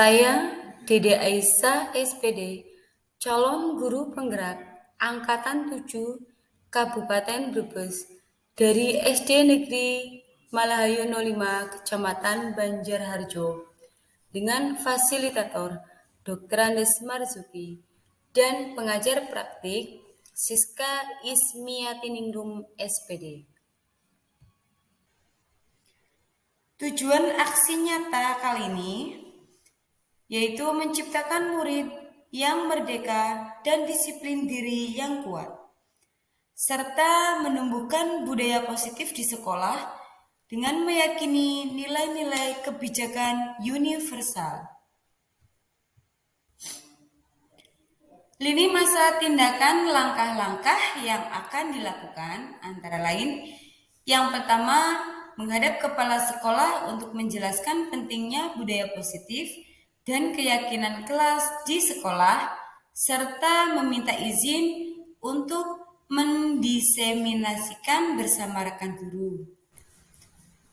Saya, Dede Aisyah SPD, calon guru penggerak Angkatan 7 Kabupaten Brebes dari SD Negeri Malahayu 05 Kecamatan Banjarharjo dengan fasilitator Dr. Andes Marzuki dan pengajar praktik Siska Ismiatiningrum SPD. Tujuan aksi nyata kali ini yaitu menciptakan murid yang merdeka dan disiplin diri yang kuat, serta menumbuhkan budaya positif di sekolah dengan meyakini nilai-nilai kebijakan universal. Lini masa tindakan langkah-langkah yang akan dilakukan antara lain, yang pertama, menghadap kepala sekolah untuk menjelaskan pentingnya budaya positif dan keyakinan kelas di sekolah, serta meminta izin untuk mendiseminasikan bersama rekan guru.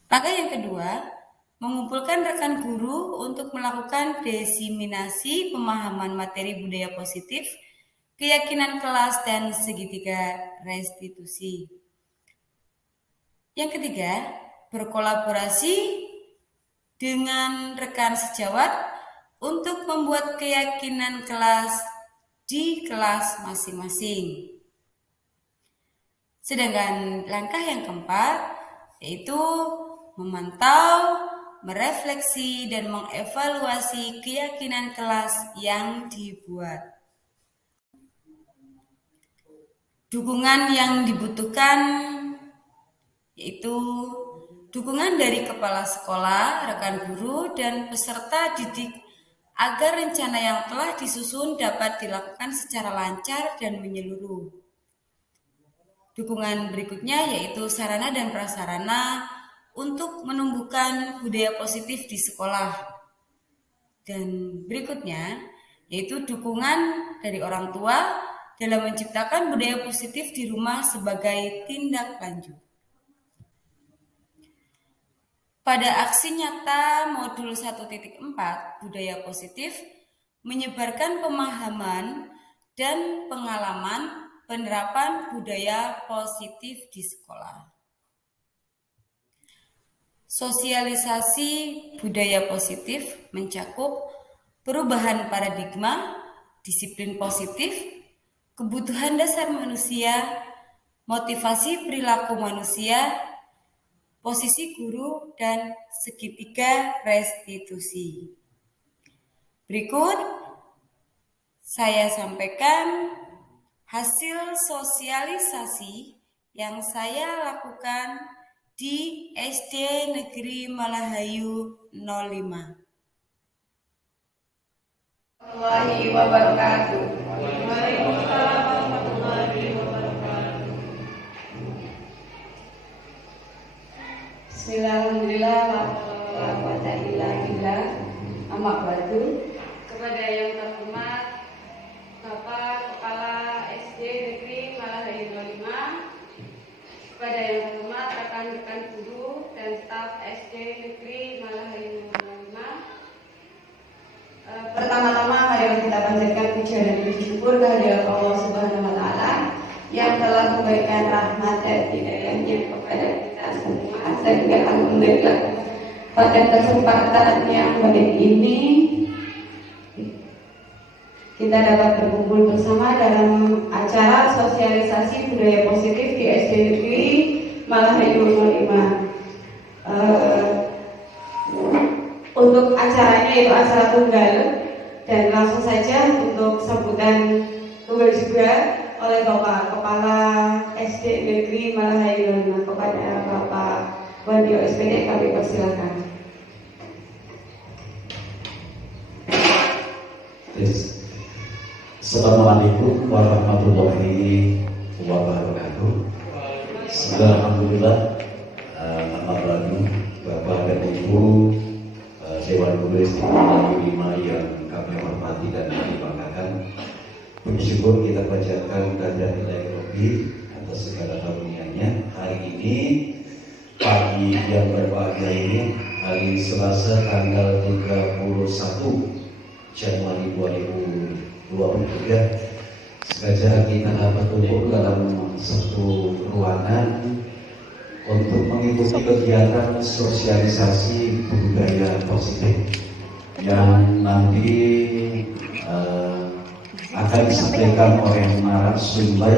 Langkah yang kedua, mengumpulkan rekan guru untuk melakukan diseminasi pemahaman materi budaya positif, keyakinan kelas, dan segitiga restitusi. Yang ketiga, berkolaborasi dengan rekan sejawat untuk membuat keyakinan kelas di kelas masing-masing. Sedangkan langkah yang keempat yaitu memantau, merefleksi, dan mengevaluasi keyakinan kelas yang dibuat. Dukungan yang dibutuhkan yaitu dukungan dari kepala sekolah, rekan guru, dan peserta didik agar rencana yang telah disusun dapat dilakukan secara lancar dan menyeluruh. Dukungan berikutnya yaitu sarana dan prasarana untuk menumbuhkan budaya positif di sekolah. Dan berikutnya yaitu dukungan dari orang tua dalam menciptakan budaya positif di rumah sebagai tindak lanjut. Pada aksi nyata modul 1.4 budaya positif menyebarkan pemahaman dan pengalaman penerapan budaya positif di sekolah. Sosialisasi budaya positif mencakup perubahan paradigma, disiplin positif, kebutuhan dasar manusia, motivasi perilaku manusia, posisi guru, dan segitiga restitusi. Berikut saya sampaikan hasil sosialisasi yang saya lakukan di SD Negeri Malahayu 05. Warahmatullahi wabarakatuh. Waalaikumsalam warahmatullahi wabarakatuh. Bismillahirrahmanirrahim. La quwwata illa billah. Amma ba'du. Kepada yang terhormat Bapak Kepala SD Negeri Malahayu 05, kepada yang terhormat rekan-rekan guru dan staf SD Negeri Malahayu 05. Pertama-tama mari kita panjatkan puja dan puji syukur kehadirat Allah Subhanahu wa taala yang telah memberikan rahmat dan hidayahnya kepada kita semua, sehingga alhamdulillah pada kesempatan yang baik ini kita dapat berkumpul bersama dalam acara sosialisasi budaya positif di SD Negeri Malahayu 05. Untuk acaranya itu acara tunggal, dan langsung saja untuk sambutan tunggal juga oleh Bapak Kepala SD Negeri Malahayu 05 kepada Bapak Wandio SPD, kami persilakan. Assalamualaikum warahmatullahi wabarakatuh. Alhamdulillah, nama baru Bapak dan Ibu Dewan Guru SD Malahayu 05 yang kami hormati dan kami banggakan. Puji syukur kita panjatkan kehadirat Ilahi Rabbi atas segala karunia-Nya. Hari ini, pagi yang berbahagia ini, hari Selasa tanggal 31 Januari 2023 sengaja kita berkumpul dalam satu ruangan untuk mengikuti kegiatan sosialisasi budaya positif yang nanti akan disampaikan oleh narasumber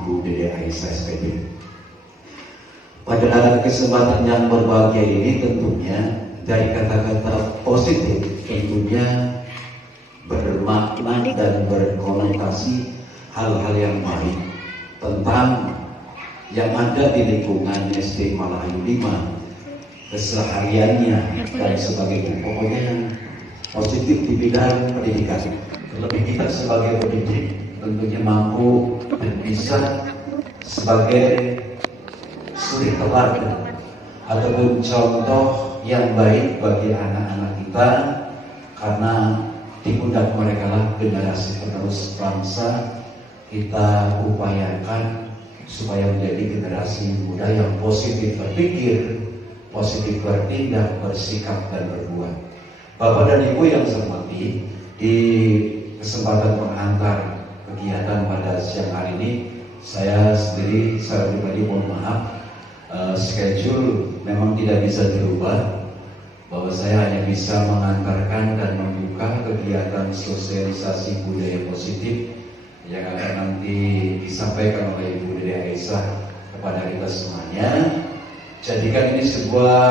Ibu Dede Aisyah SPD. Pada kesempatan yang berbahagia ini tentunya dari kata-kata positif tentunya bermakna dan berkonotasi hal-hal yang baik tentang yang ada di lingkungan SD Malahayu 5 kesehariannya dan sebagainya. Pokoknya yang positif di bidang pendidikan. Terlebih kita sebagai pendidik tentunya mampu dan bisa sebagai suri teladan ataupun contoh yang baik bagi anak-anak kita, karena di pundak mereka lah generasi penerus bangsa. Kita upayakan supaya menjadi generasi muda yang positif berpikir, positif bertindak, bersikap dan berbuat. Bapak dan Ibu yang saya hormati, di kesempatan mengantar kegiatan pada siang hari ini, saya sendiri secara pribadi mohon maaf, schedule memang tidak bisa dirubah, bahwa saya hanya bisa mengantarkan dan membuka kegiatan sosialisasi budaya positif yang akan nanti disampaikan oleh Ibu Dede Aisyah kepada kita semuanya. Jadikan ini sebuah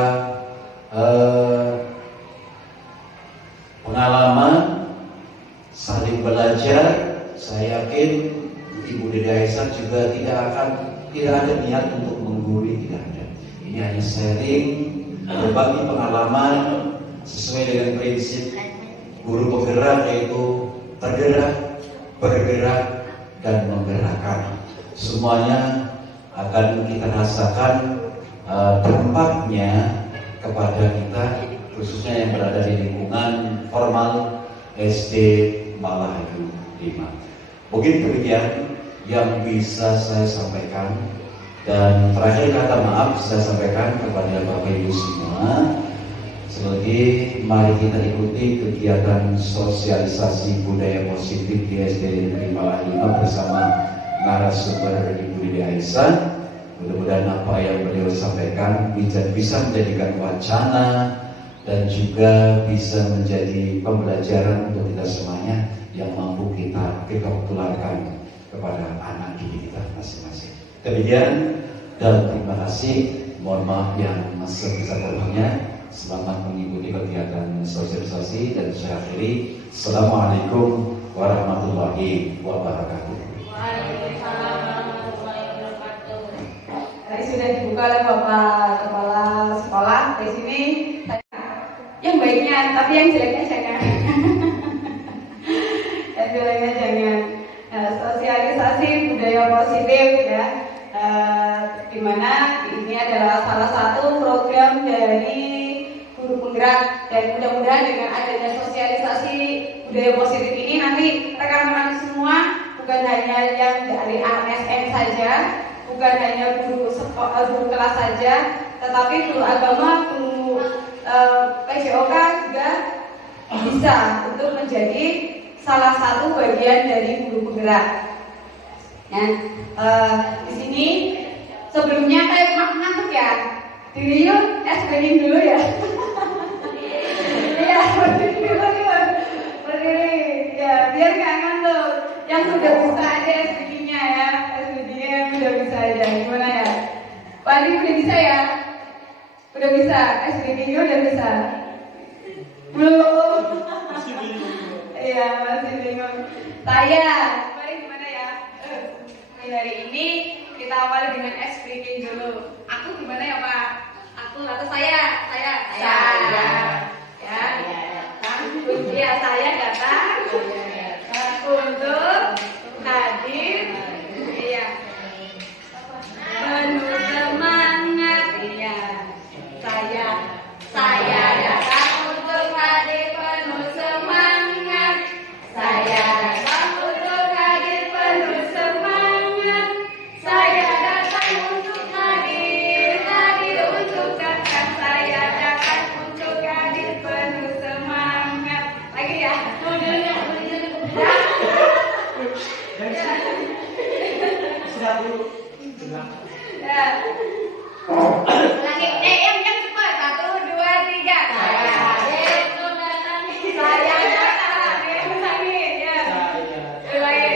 pengalaman saling belajar. Saya yakin Ibu Dede Aisyah juga tidak ada niat untuk menggurui, tidak ada. Ini hanya sharing, berbagi pengalaman sesuai dengan prinsip guru penggerak, yaitu tergerak, bergerak, dan menggerakkan. Semuanya akan kita rasakan dampaknya kepada kita, khususnya yang berada di lingkungan formal SD Malahayu 5. Mungkin demikian yang bisa saya sampaikan. Dan terakhir kata maaf saya sampaikan kepada Bapak Ibu semua. Sekali mari kita ikuti kegiatan sosialisasi budaya positif di SD Negeri Malahayu 5 bersama narasumber Ibu Dede Aisyah. Mudah-mudahan apa yang beliau sampaikan bisa menjadikan wacana dan juga bisa menjadi pembelajaran untuk kita semuanya yang mampu kita tularkan kepada anak didik kita masing-masing. Demikian dan terima kasih. Mohon maaf yang sebesar-besarnya. Selamat mengikuti kegiatan sosialisasi dan saya akhiri. Assalamualaikum warahmatullahi wabarakatuh. Waalaikumsalam warahmatullahi wabarakatuh. Tadi sudah dibuka oleh Bapak Kepala Sekolah. Di sini yang baiknya, tapi yang jeleknya jangan. Yang jeleknya jangan. Sosialisasi budaya positif ya. Di mana ini adalah salah satu program dari guru penggerak, dan mudah-mudahan dengan adanya sosialisasi budaya positif ini nanti rekan-rekan semua bukan hanya yang dari ASN saja, bukan hanya guru kelas saja, tetapi guru agama, guru PJOK juga bisa untuk menjadi salah satu bagian dari guru penggerak. Nah, di sini sebelumnya kayak ngantuk ya. Diri yuk, breaking dulu ya. Iya, berdiri dulu. Berdiri, ya biar nggak ngantuk. Yang sudah bisa aja SBG-nya ya, SBG-nya yang sudah bisa aja. Gimana ya? Wali udah bisa ya? Udah bisa, SBG-nya udah bisa. Belum. Iya, masih bingung. Saya, gimana ya? Hari ini kita awali dengan ice breaking dulu. Aku gimana ya Pak? Aku atau saya? Ya. Ya, saya datang untuk hadir. Iya. Penuh semangat. Iya. Saya datang untuk hadir penuh semangat. Saya datang untuk hadir penuh semangat. Saya datang untuk hadir untuk datang. Saya datang untuk hadir penuh semangat. Lagi ya. Ulangi. Yang cepat. 1, 2, 3. Saya datang. Ulangi. Ya. Ulangi.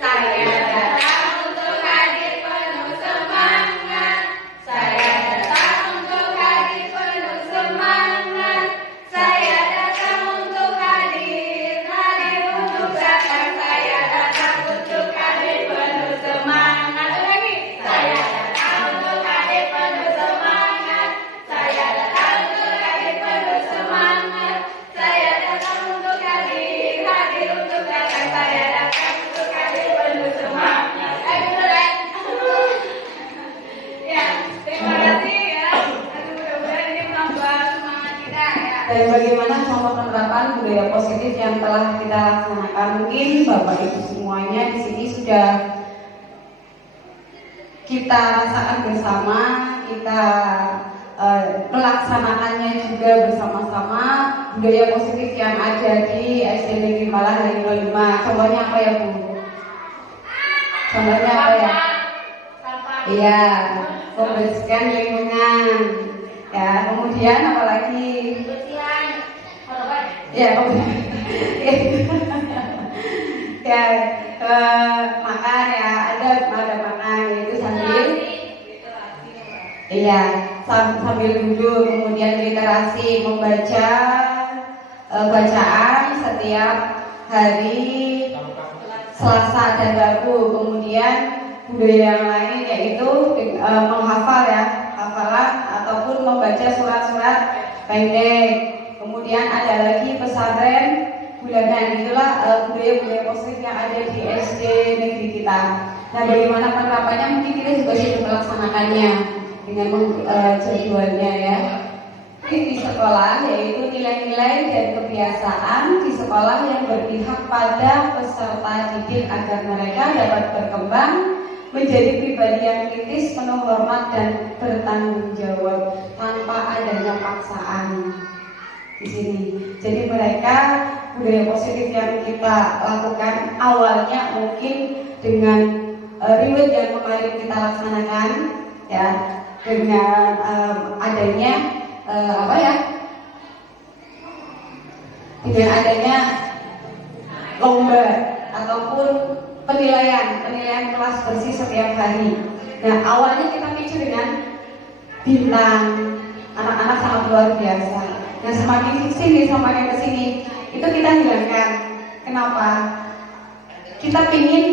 Saya datang untuk hadir penuh semangat. Saya datang untuk hadir penuh semangat. Saya datang untuk hadir untuk datang. Saya datang untuk hadir penuh semangat. Ulangi. Saya datang untuk hadir penuh semangat. Saya datang untuk hadir penuh semangat. Saya datang untuk hadir untuk datang. Saya datang untuk hadir penuh semangat. Ya, terima kasih ya. Mudah-mudahan ini menambah semangat kita ya. Dan bagaimana contoh penerapan budaya positif yang telah kita laksanakan. Mungkin Bapak Ibu semuanya di sini sudah kita rasakan bersama, kita melaksanakannya juga bersama-sama budaya positif yang ada di SD Negeri Malang Hari 25. Contohnya apa ya Bu? Contohnya apa ya? Iya, membersihkan lingkungan. Ya, kemudian apa lagi? Kebersihan. Korban. Ya, ya, makan ya, ada makan yaitu sambil, iya, sambil duduk, kemudian literasi, membaca bacaan setiap hari Selasa dan Rabu. Kemudian budaya yang lain yaitu menghafal ya, hafalan ataupun membaca surat-surat pendek. Kemudian ada lagi pesantren bulanan. Itulah budaya-budaya positif yang ada di SD negeri kita. Nah, bagaimana penerapannya mungkin kita juga sudah melaksanakannya dengan jadwalnya ya. Di sekolah yaitu nilai-nilai dan kebiasaan di sekolah yang berpihak pada peserta didik agar mereka dapat berkembang menjadi pribadi yang kritis, penuh hormat dan bertanggung jawab tanpa adanya paksaan di sini. Jadi mereka budaya positif yang kita lakukan awalnya mungkin dengan riwayat yang kemarin kita laksanakan ya, dengan adanya dengan adanya lomba ataupun penilaian kelas bersih setiap hari. Nah, awalnya kita picu dengan bintang, anak-anak sangat luar biasa. Nah, semakin kesini itu kita hilangkan. Kenapa? Kita ingin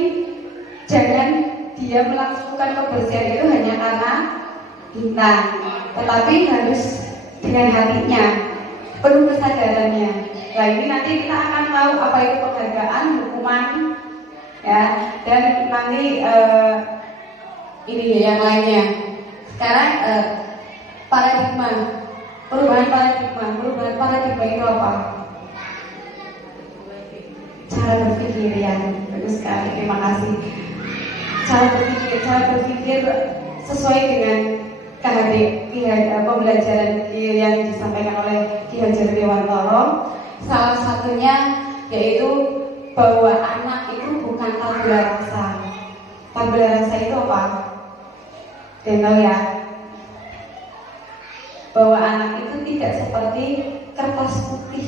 jangan dia melakukan kebersihan itu hanya karena bintang, tetapi harus dengan hatinya, penuh kesadarannya. Nah, ini nanti kita akan tahu apa itu penghargaan, hukuman, ya, dan nanti ini yang lainnya. Sekarang paradigma, perubahan paradigma itu apa? Cara berpikir yang bagus sekali. Terima kasih. Cara berpikir sesuai dengan pembelajaran yang disampaikan oleh Ki Hajar Dewantoro. Salah satunya yaitu bahwa anak itu bukan tabula rasa. Tabula rasa itu apa? Tahu ya? Bahwa anak itu tidak seperti kertas putih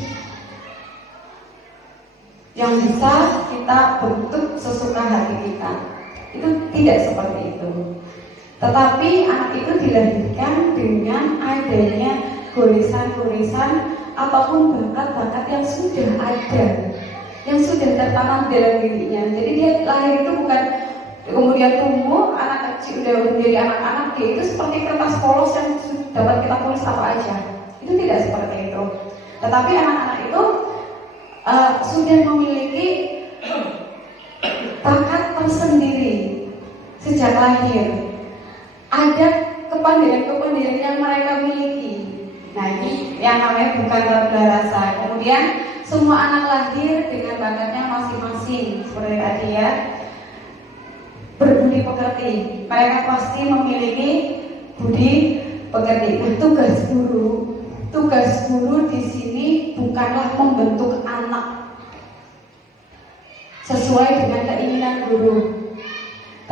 yang bisa kita bentuk sesuka hati kita. Itu tidak seperti itu. Tetapi anak itu dilahirkan dengan adanya goresan-goresan ataupun bakat-bakat yang sudah ada, yang sudah tertanam dalam dirinya. Jadi dia lahir itu bukan kemudian tumbuh anak kecil udah menjadi anak-anak, dia itu seperti kertas polos yang dapat kita tulis apa aja. Itu tidak seperti itu. Tetapi anak-anak itu sudah memiliki bakat tersendiri sejak lahir. Ada kepandaian yang mereka miliki. Nah, ini yang namanya bukan tabula rasa. Kemudian semua anak lahir dengan bakatnya masing-masing. Seperti tadi ya, berbudi pekerti. Mereka pasti memiliki budi pekerti. Nah, tugas guru di sini bukanlah membentuk anak sesuai dengan keinginan guru,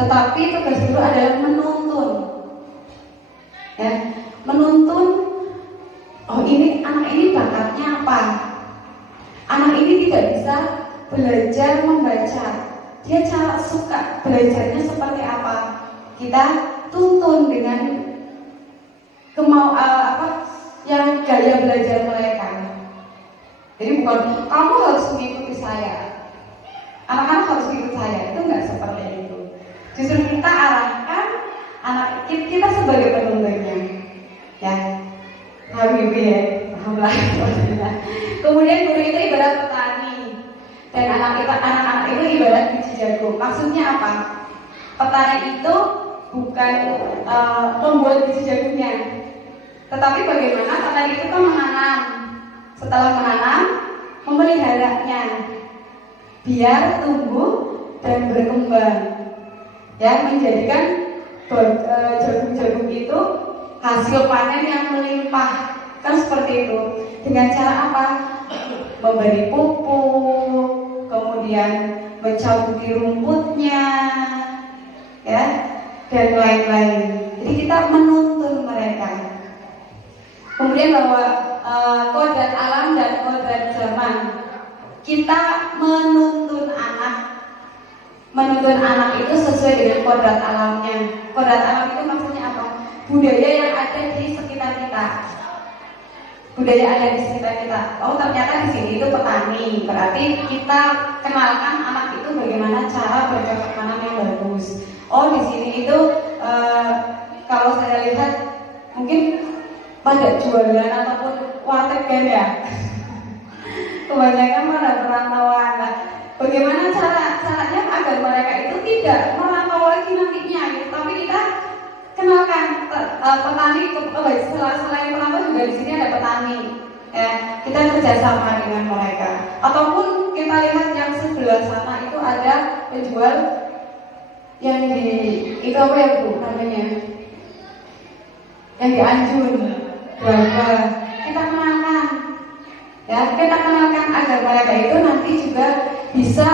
Tetapi tugas guru adalah menuntun, ya, menuntun. Oh, ini anak ini bakatnya apa? Anak ini tidak bisa belajar membaca. Dia cara suka belajarnya seperti apa? Kita tuntun dengan yang gaya belajar mereka. Jadi bukan kamu harus mengikuti saya, anak-anak harus mengikuti saya, itu nggak seperti itu. Justru kita arahkan anak kita sebagai penuntunnya, ya. Paham ya? Pahamlah. Kemudian guru itu ibarat petani dan anak-anak itu ibarat biji jagung. Maksudnya apa? Petani itu bukan membuat biji jagungnya, tetapi bagaimana petani itu kan menanam. Setelah menanam, memeliharanya biar tumbuh dan berkembang, ya, menjadikan jagung-jagung itu hasil panen yang melimpah. Kan seperti itu. Dengan cara apa? Memberi pupuk, kemudian mencabuti rumputnya, ya, dan lain-lain. Jadi kita menuntun mereka. Kemudian bahwa kodrat alam dan kodrat zaman, kita menuntun anak itu sesuai dengan kodrat alamnya. Kodrat alam itu maksudnya apa? Budaya yang ada di sekitar kita. Budaya ada di sekitar kita. Oh, ternyata di sini itu petani. Berarti kita kenalkan anak itu bagaimana cara bercocok tanam yang bagus. Oh, di sini itu kalau saya lihat mungkin pada jualan ataupun warteg ya. Kebanyakan pada perantauan. Nah, bagaimana caranya agar mereka itu tidak merantau lagi nantinya, gitu. Tapi kita kenalkan petani. Selain perantau juga di sini ada petani. Ya, kita kerjasama dengan mereka. Ataupun kita lihat yang sebelah sana itu ada penjual yang di itu apa ya Bu namanya? Yang di Anjun. Berapa? Kita kenalkan, ya, kita kenalkan agar mereka itu nanti juga bisa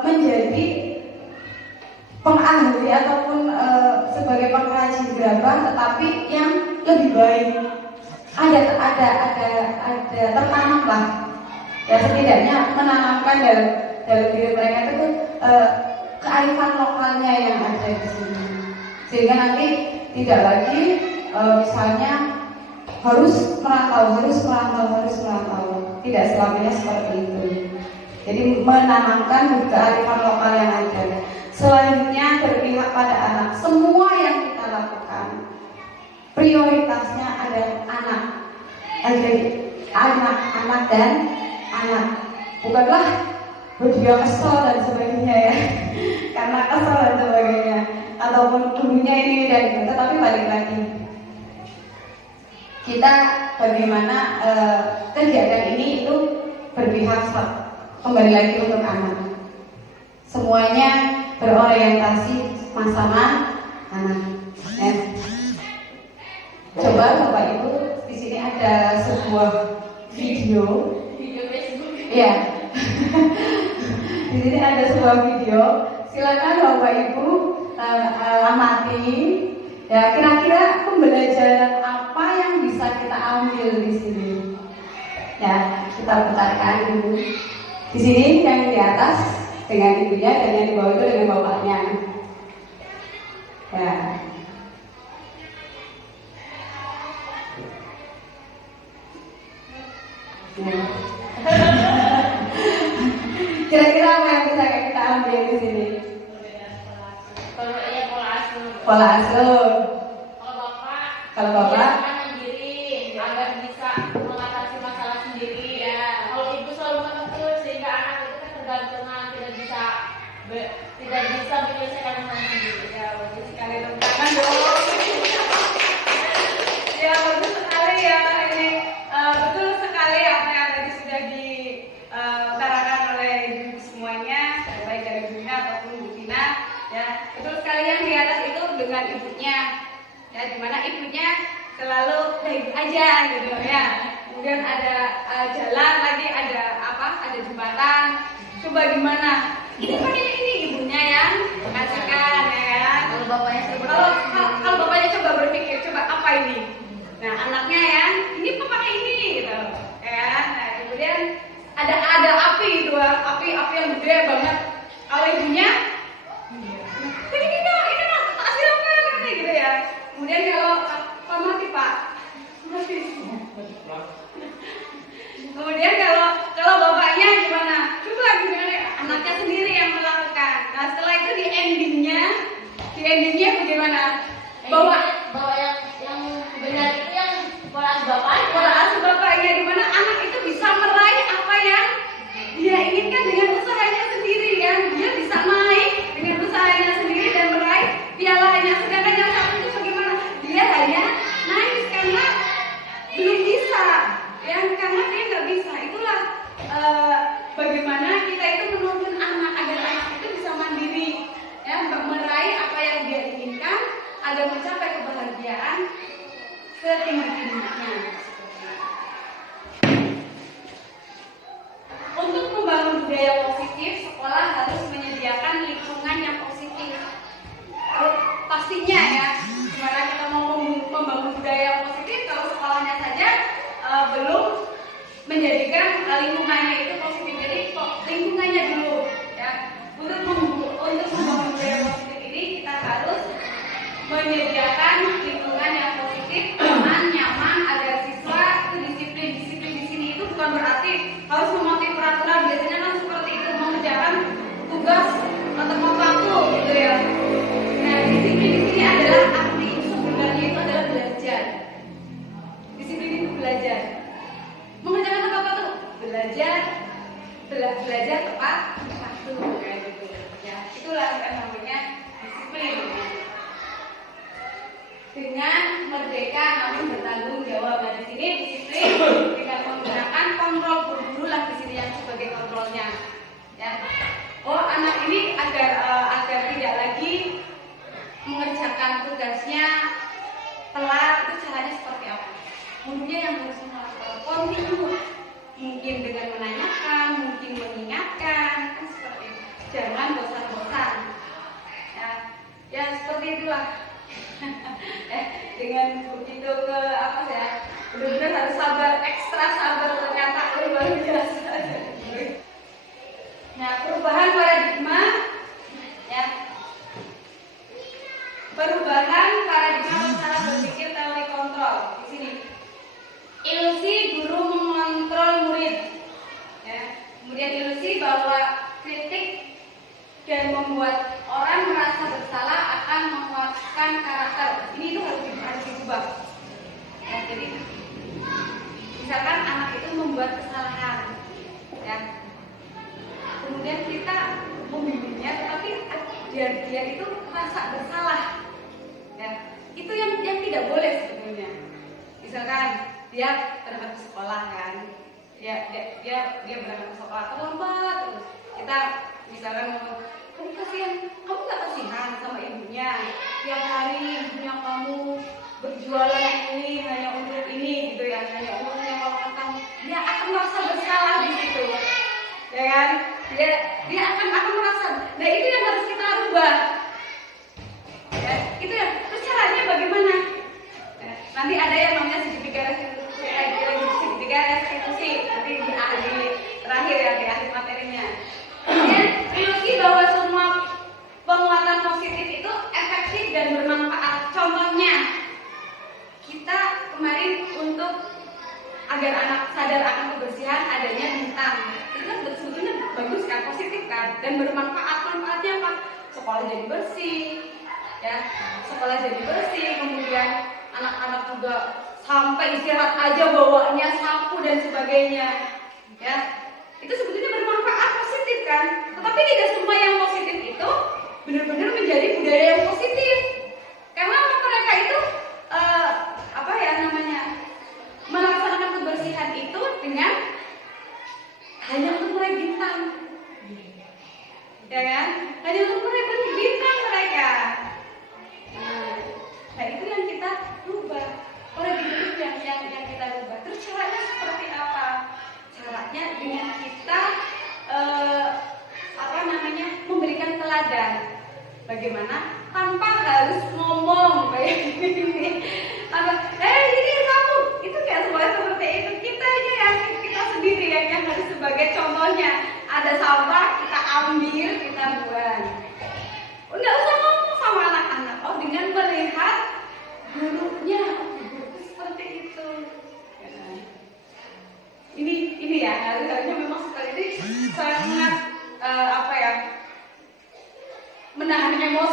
menjadi pengahli ataupun sebagai pengrajin gerabah, tetapi yang lebih baik. Ada tertanam lah, ya, setidaknya menanamkan dalam diri mereka itu kearifan lokalnya yang ada di sini, sehingga nanti tidak lagi misalnya harus merantau. Tidak selamanya seperti itu. Jadi menanamkan kearifan lokal yang ada. Selanjutnya berpihak pada anak. Semua yang kita lakukan prioritasnya adalah anak. Jadi anak dan anak. Bukanlah dia kesel dan sebagainya, ya. Karena kesel dan sebagainya, ataupun gurunya ini dan itu. Tetapi balik lagi, kita bagaimana kegiatan ini itu berpihak kembali lagi untuk anak. Semuanya berorientasi sama anak. Ya. Coba Bapak Ibu, di sini ada sebuah video Facebook. Ya. Di sini ada sebuah video. Silakan Bapak Ibu amati. Ya, kira-kira pembelajaran apa yang bisa kita ambil di sini? Ya, kita putarkan dulu. Di sini yang di atas dengan ibunya dan yang di bawah itu dengan bapaknya. Ya. Ya. Kira-kira apa yang bisa kita ambil di sini? Pola asuh. Kalau bapak mandiri agar bisa mengatasi masalah sendiri. Ya. Kalau ibu selalu menegur sehingga anak itu kan tergantungan, tidak bisa menyelesaikan masalah sendiri. Ya, bagus sekali teman-teman dong. Ya, bagus sekali ya ini. Betul sekali apa yang tadi sudah diutarakan oleh ibu semuanya, baik dari Bu Ina ataupun Bu Tina. Ya, betul sekali yang di atas itu dengan ibunya. Ya, dimana ibunya selalu baik aja gitu ya. Kemudian ada jalan lagi, ada jembatan. Coba gimana? Ini pakainya ini ibunya yang ngasih Kemudian kalau Pak mati Pak, mati. Kemudian kalau bapaknya gimana? Coba gimana? Anaknya sendiri yang melakukan. Nah setelah itu di endingnya bagaimana? Bahwa yang benar itu yang pola bapaknya di mana anak itu bisa meraih apa yang dia inginkan dengan usahanya sendiri kan? Dia bisa naik dengan usahanya sendiri dan meraih pialanya. Sedangkan yang satu itu bagaimana? Dia hanya nangis karena belum bisa, ya karena dia nggak bisa. Itulah bagaimana kita itu menuntun anak agar anak itu bisa mandiri, ya meraih apa yang dia inginkan agar mencapai kebahagiaan setinggi-tingginya. Untuk membangun budaya positif, sekolah harus menyediakan lingkungan yang positif. Pastinya ya, gimana kita mau membangun budaya yang positif kalau sekolahnya saja belum menjadikan lingkungannya itu positif. Jadi lingkungannya dulu ya. Untuk membangun budaya positif ini kita harus menyediakan lingkungan yang positif, aman, nyaman agar siswa itu disiplin. Disiplin di sini itu bukan berarti harus mematuhi peraturan. Biasanya kan seperti itu, mengerjakan tugas atau waktu gitu ya. Nah, disiplin di sini adalah arti sebenarnya itu adalah belajar. Disiplin itu belajar. Mengerjakan tepat waktu, belajar tepat waktu kayak gitu. Ya, itulah yang namanya disiplin. Dengan merdeka namun bertanggung jawab. Nah, di sini disiplin dengan menggunakan kontrol guru lah di sini yang sebagai kontrolnya. Ya. Oh, anak ini agar tidak lagi mengerjakan tugasnya telat, itu caranya seperti apa? Gurunya yang harus melakukan kontinu, mungkin dengan menanyakan, mungkin mengingatkan, kan seperti itu. Jangan bosan-bosan. Ya seperti itulah. Dengan begitu ke apa ya? Benar-benar harus sabar, ekstra sabar ternyata luar biasa. Nah, perubahan paradigma ya. Perubahan paradigma cara berpikir teori kontrol di sini. Ilusi guru mengontrol murid. Ya. Kemudian ilusi bahwa kritik dan membuat orang merasa bersalah akan menguatkan karakter. Ini itu harus diubah. Ya, jadi misalkan anak itu membuat kesalahan, ya. Kemudian kita membimbingnya, tetapi dia itu merasa bersalah. Ya, itu yang tidak boleh sebetulnya. Misalkan dia berangkat ke sekolah kan, dia berangkat ke sekolah terlambat terus. Kita misalkan ngomong, kamu kasihan, kamu nggak kasihan sama ibunya? Tiap hari ibunya kamu berjualan ini hanya untuk ini gitu ya, hanya untuk menyekolahkan kamu. Dia akan merasa bersalah di situ, ya kan? Dia akan merasa. Nah itu yang harus kita rubah. Ya, itu ya. Terus caranya bagaimana? Ya, nanti ada yang namanya segitiga restitusi nanti di terakhir ya di akhir materinya. Kemudian ilusi bahwa semua penguatan positif itu efektif dan bermanfaat. Contohnya, kita kemarin untuk agar anak sadar akan kebersihan adanya bintang. Itu kan sebetulnya bagus kan, positif kan, dan bermanfaat. Manfaatnya apa? Sekolah jadi bersih, ya. Sekolah jadi bersih. Kemudian anak-anak juga sampai istirahat aja bawanya sapu dan sebagainya, ya. Itu sebetulnya bermanfaat, positif kan. Tetapi tidak semua yang positif itu benar-benar menjadi budaya yang positif. Karena mereka itu melaksanakan kebersihan itu dengan hanya untuk meraih bintang, ya kan? Hanya untuk meraih bintang mereka. Nah itu yang kita rubah. Pola hidup yang kita rubah. Terus caranya seperti apa? Caranya dengan kita memberikan teladan. Bagaimana? Tanpa harus ngomong kayak gini. Ini kamu itu kayak seperti itu. Kita aja ya, kita sendiri yang harus sebagai contohnya. Ada sampah kita ambil, kita buang. Nggak usah ngomong sama anak-anak. Oh, dengan melihat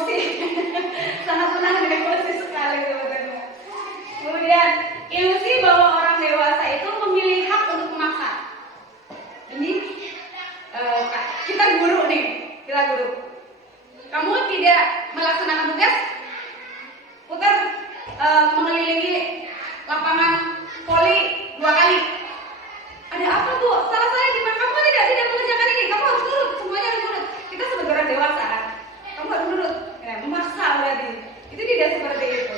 emosi. Sangat menahan emosi sekali sebetulnya. Kemudian ilusi bahwa orang dewasa itu memiliki hak untuk memaksa. Ini kita guru nih, kita guru. Kamu tidak melaksanakan tugas, putar mengelilingi lapangan voli 2 kali. Ada apa Bu? Salah saya di mana? Kamu tidak mengerjakan ini. Kamu harus nurut. Semuanya harus nurut. Kita sebagai orang dewasa kan, kamu harus nurut. Ya, memaksa berarti. Itu tidak seperti itu.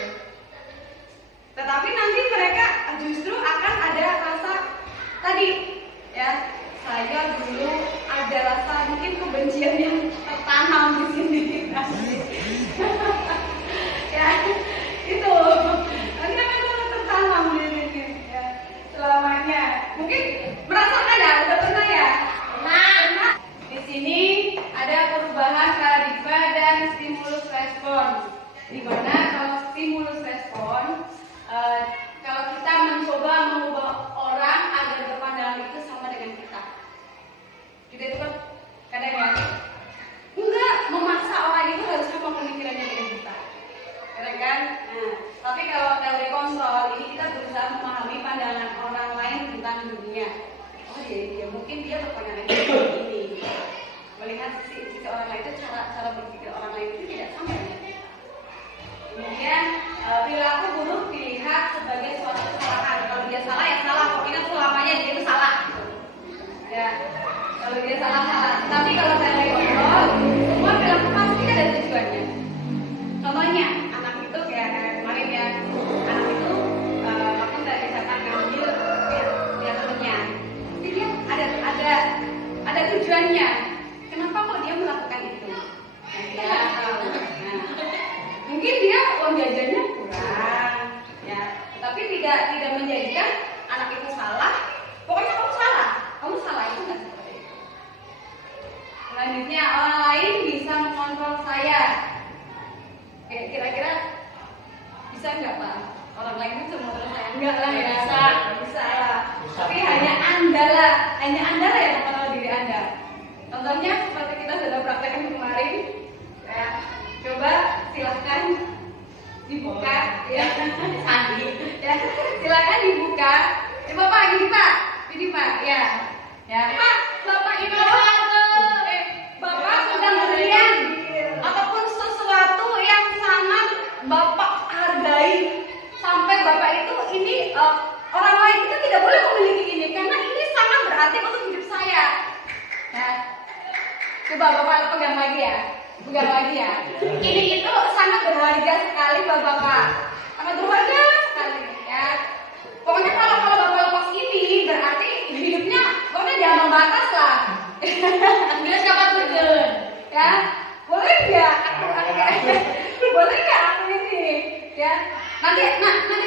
Tetapi nanti mereka justru akan ada rasa tadi, ya. Saya dulu ada rasa mungkin kebencian yang tertanam di sini. Ya, itu. Nanti akan tertanam di sini. Ya, selamanya. Mungkin merasakan ya, udah pernah ya? Nah, di sini ada perubahan paradigma dan stimulus respon. Di mana kalau stimulus respon, kalau kita mencoba mengubah orang agar berpandangan itu sama dengan kita. Kita itu kan kadang ya, enggak memaksa orang itu harus sama pemikirannya dengan kita. Kadang kan? Nah, tapi kalau teori kontrol ini kita berusaha memahami pandangan orang lain tentang dunia. Oh iya, mungkin dia berpandangan seperti ini. Melihat sisi orang lain itu cara berpikir orang lain itu tidak sama dengan kita. Kemudian perilaku buruk dilihat sebagai suatu kesalahan. Kalau dia salah ya salah. Pokoknya selamanya dia itu salah. Ya, kalau dia salah. Tapi kalau teori kontrol, semua perilaku pasti ada tujuannya. Contohnya, anak itu kayak kemarin ya, anak itu waktu tidak misalkan ngambil dia temennya, jadi dia ada tujuannya. Kenapa kok dia melakukan itu? Mungkin dia uang jajannya kurang, ya, tapi tidak menjadikan anak itu salah. Pokoknya kamu salah itu nggak seperti itu. Selanjutnya, orang lain bisa mengontrol saya. Kira-kira bisa nggak Pak? Orang lain itu mengontrol saya? Enggak lah ya, bisa lah. Tapi hanya anda lah yang mengontrol diri anda. Contohnya seperti kita sudah praktekkan kemarin, ya. Coba silahkan dibuka, ya. Ya, silahkan dibuka. Bapak gini Pak, ya. Pak, Bapak ini Bapak sedang berian ataupun sesuatu yang sangat Bapak hargai sampai Bapak itu ini orang lain itu tidak boleh memiliki ini karena ini sangat berarti untuk hidup saya. Ya. Coba Bapak pegang lagi ya. Ini itu sangat berharga sekali buat Bapak. Sangat berharga sekali ya. Pokoknya kalau Bapak lepas ini berarti hidupnya pokoknya di ambang batas lah. Dia siapa tujuan? Ya. Boleh nggak aku ini? Ya. Nanti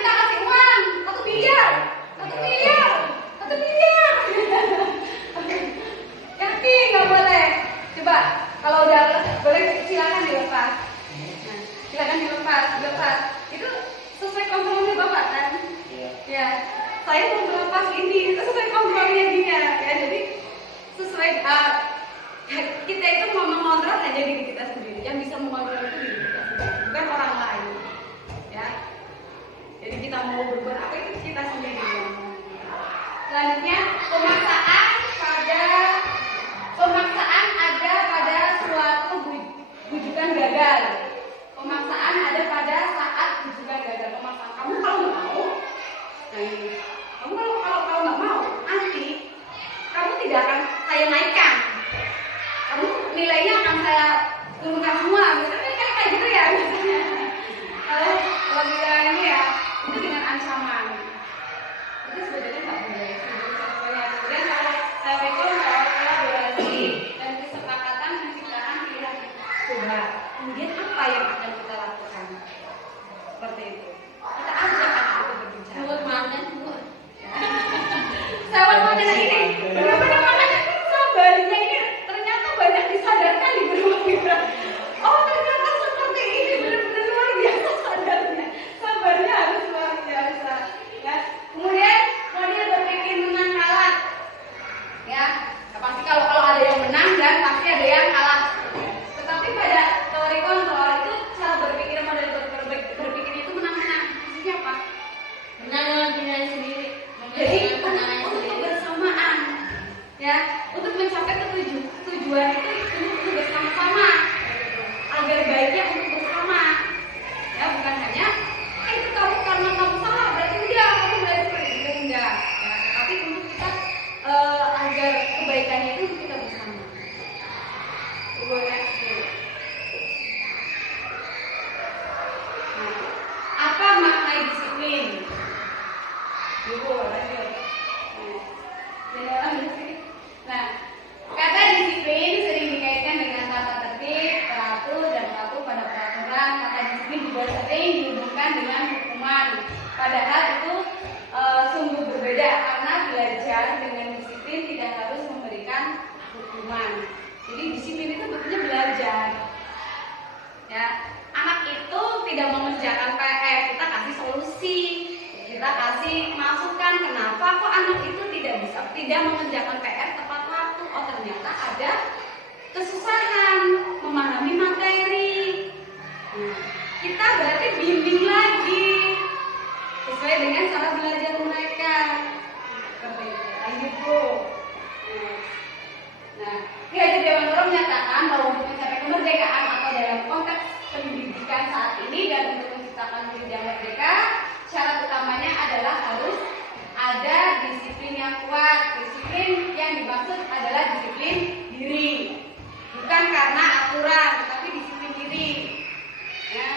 tak kasih uang 1 miliar. Yakin nggak boleh? Coba kalau udah boleh silakan dilepas. Nah, silakan dilepas. Itu sesuai kompromi Bapak kan? Ya. Saya mau melepas ini itu sesuai komprominya dia. Ya, jadi sesuai kita itu mau mengontrol aja diri kita sendiri. Yang bisa mengontrol itu diri kita sendiri, bukan orang lain. Ya. Jadi kita mau berbuat apa itu kita sendiri. Selanjutnya pemaksaan ada pada suatu bujukan gagal. Pemaksaan ada pada saat bujukan gagal. Pemaksaan kamu kalau nggak mau, nah ini. Kamu kalau nggak mau, nanti kamu tidak akan saya naikkan. Kamu nilainya akan saya turunkan semua. Misalnya kayak gitu ya. Kalau kita ini ya, itu dengan ancaman. Itu sebenarnya nggak boleh. Kemudian kalau saya pikir kalau kolaborasi dan kesepakatan menciptakan pilihan coba. Kemudian apa yang akan kita lakukan? Seperti itu. Kita ajak anak itu berbicara. Buat makan semua. Sahabat mana ini? Benar-benar makanya sabarnya ini ternyata banyak disadarkan di rumah kita. Oh ternyata seperti ini benar-benar luar biasa sabarnya harus luar biasa. Ya. Kemudian dia berpikir menang kalah. Ya, pasti kalau ada yang menang dan pasti ada yang kalah. Tetapi pada teori kontrol itu disiplin. Ibu, lanjut. Nah, kata disiplin sering dikaitkan dengan tata tertib, teratur, dan patuh pada peraturan. Kata disiplin juga sering dihubungkan dengan hukuman. Padahal itu sungguh berbeda karena belajar dengan disiplin tidak harus memberikan hukuman. Jadi disiplin itu bentuknya belajar. Ya, anak itu tidak mengerjakan PR, kita kasih solusi, kita kasih masukan. Kenapa kok anak itu tidak mengerjakan PR tepat waktu? Oh, ternyata ada kesusahan memahami materi. Nah, kita berarti bimbing lagi sesuai dengan cara belajar mereka. Seperti itu. Lanjut, Bu. Nah, Ki Hajar Dewantara menyatakan bahwa untuk mencapai kemerdekaan atau dalam konteks pendidikan saat ini dan untuk menciptakan pendidikan merdeka, syarat utamanya adalah harus ada disiplin yang kuat. Disiplin yang dimaksud adalah disiplin diri, bukan karena aturan, tapi disiplin diri, ya,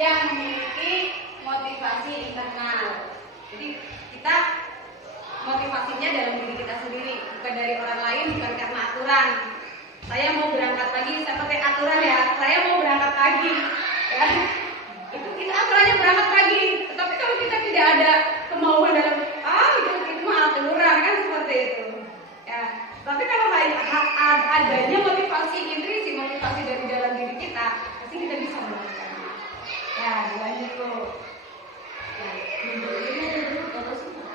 yang memiliki motivasi internal. Jadi kita motivasinya dalam diri kita sendiri, bukan dari orang lain, bukan karena aturan. Saya mau berangkat pagi, saya pakai aturan ya. Saya mau berangkat pagi, ya. Itu kita aturannya berangkat pagi. Tetapi kalau kita tidak ada kemauan dalam itu mah aturan kan seperti itu. Ya. Tapi kalau adanya motivasi intrinsik, motivasi dari dalam diri kita, pasti kita bisa melakukannya. Ya, lanjut tuh.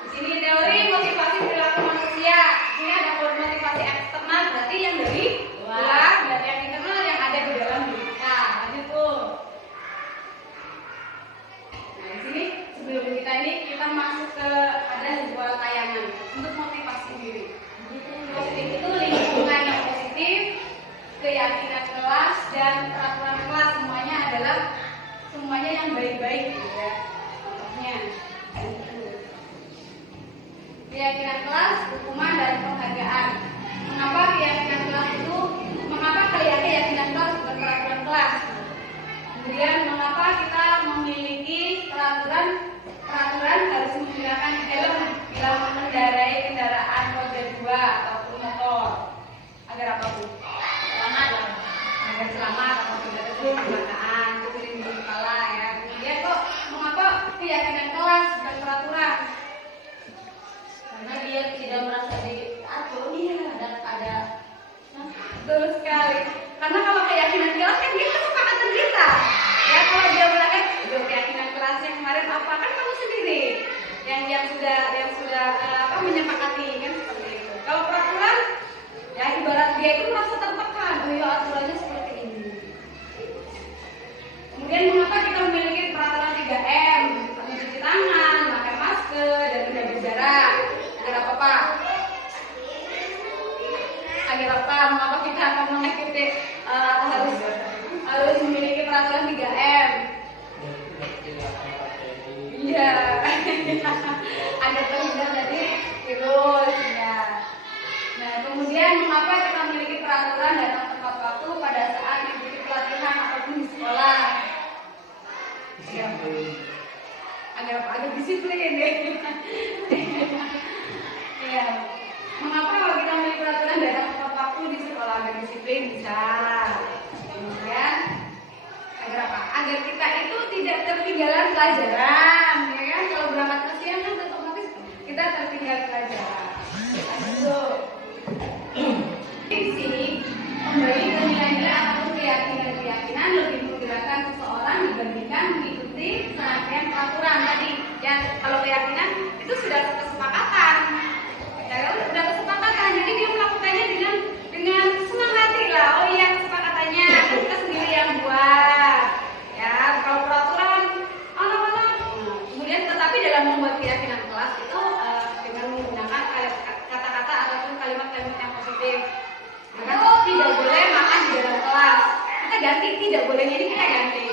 Di sini teori motivasi perilaku manusia. Di sini ada motivasi eksternal, berarti yang dari luar, dan yang internal yang ada di dalam diri kita. Lanjut tuh. Nah, di sini sebelum kita masuk ke ada sebuah tayangan untuk motivasi diri. Positif itu lingkungan yang positif, keyakinan kelas dan peraturan kelas, semuanya yang baik-baik, gitu ya. Contohnya keyakinan kelas, hukuman dan penghargaan. Mengapa keyakinan kelas bukan peraturan kelas? Kemudian mengapa kita memiliki peraturan harus menggunakan helm bila mengendarai kendaraan roda 2 ataupun motor? Agar apa, Bu? Agar selamat atau tidak terjadi kecelakaan, terlindungi kepala, ya. Kemudian kok mengapa keyakinan kelas bukan peraturan? Karena dia tidak merasa diatur. Iya, ada. Betul sekali. Karena kalau keyakinan kelas kan dia kesepakatan kita. Ya, kalau dia berangkat, itu keyakinan kelasnya kemarin apa, kan kamu sendiri yang sudah menyepakati, kan seperti itu. Kalau peraturan, ya ibarat dia itu merasa tertekan. Oh ya, aturannya seperti ini. Kemudian mengapa kita memiliki peraturan 3M? Mencuci tangan, pakai masker, dan menjaga jarak. Agar apa, Pak? Agar apa? Mengapa kita akan mengikuti harus memiliki peraturan 3M? Iya. Agar terhindar dari virus, ya. Nah, kemudian mengapa kita memiliki peraturan datang tepat waktu pada saat mengikuti pelatihan ataupun di sekolah? Ya. Agar disiplin, ya. Ya. Mengapa kalau kita memiliki peraturan datang tepat waktu di sekolah? Agar disiplin, bisa. Kemudian agar apa? Agar kita itu tidak tertinggalan pelajaran, ya kan? Kalau berangkat ke siang kan otomatis kita tertinggal pelajaran. Lanjut. Di sini kembali ke nilai-nilai ataupun keyakinan lebih menggerakkan seseorang dibandingkan mengikuti serangkaian peraturan tadi. Ya, kalau keyakinan itu sudah kesepakatan. Ya, sudah kesepakatan. Jadi dia melakukannya dengan senang hati lah. Oh iya, kesepakatannya kan kita sendiri yang buat. Ya, kalau peraturan anak-anak. Kemudian tetapi dalam membuat keyakinan kelas itu dengan menggunakan kata-kata ataupun kalimat-kalimat yang positif. Maka tidak boleh makan di dalam kelas. Kita ganti, tidak boleh ini kita ganti.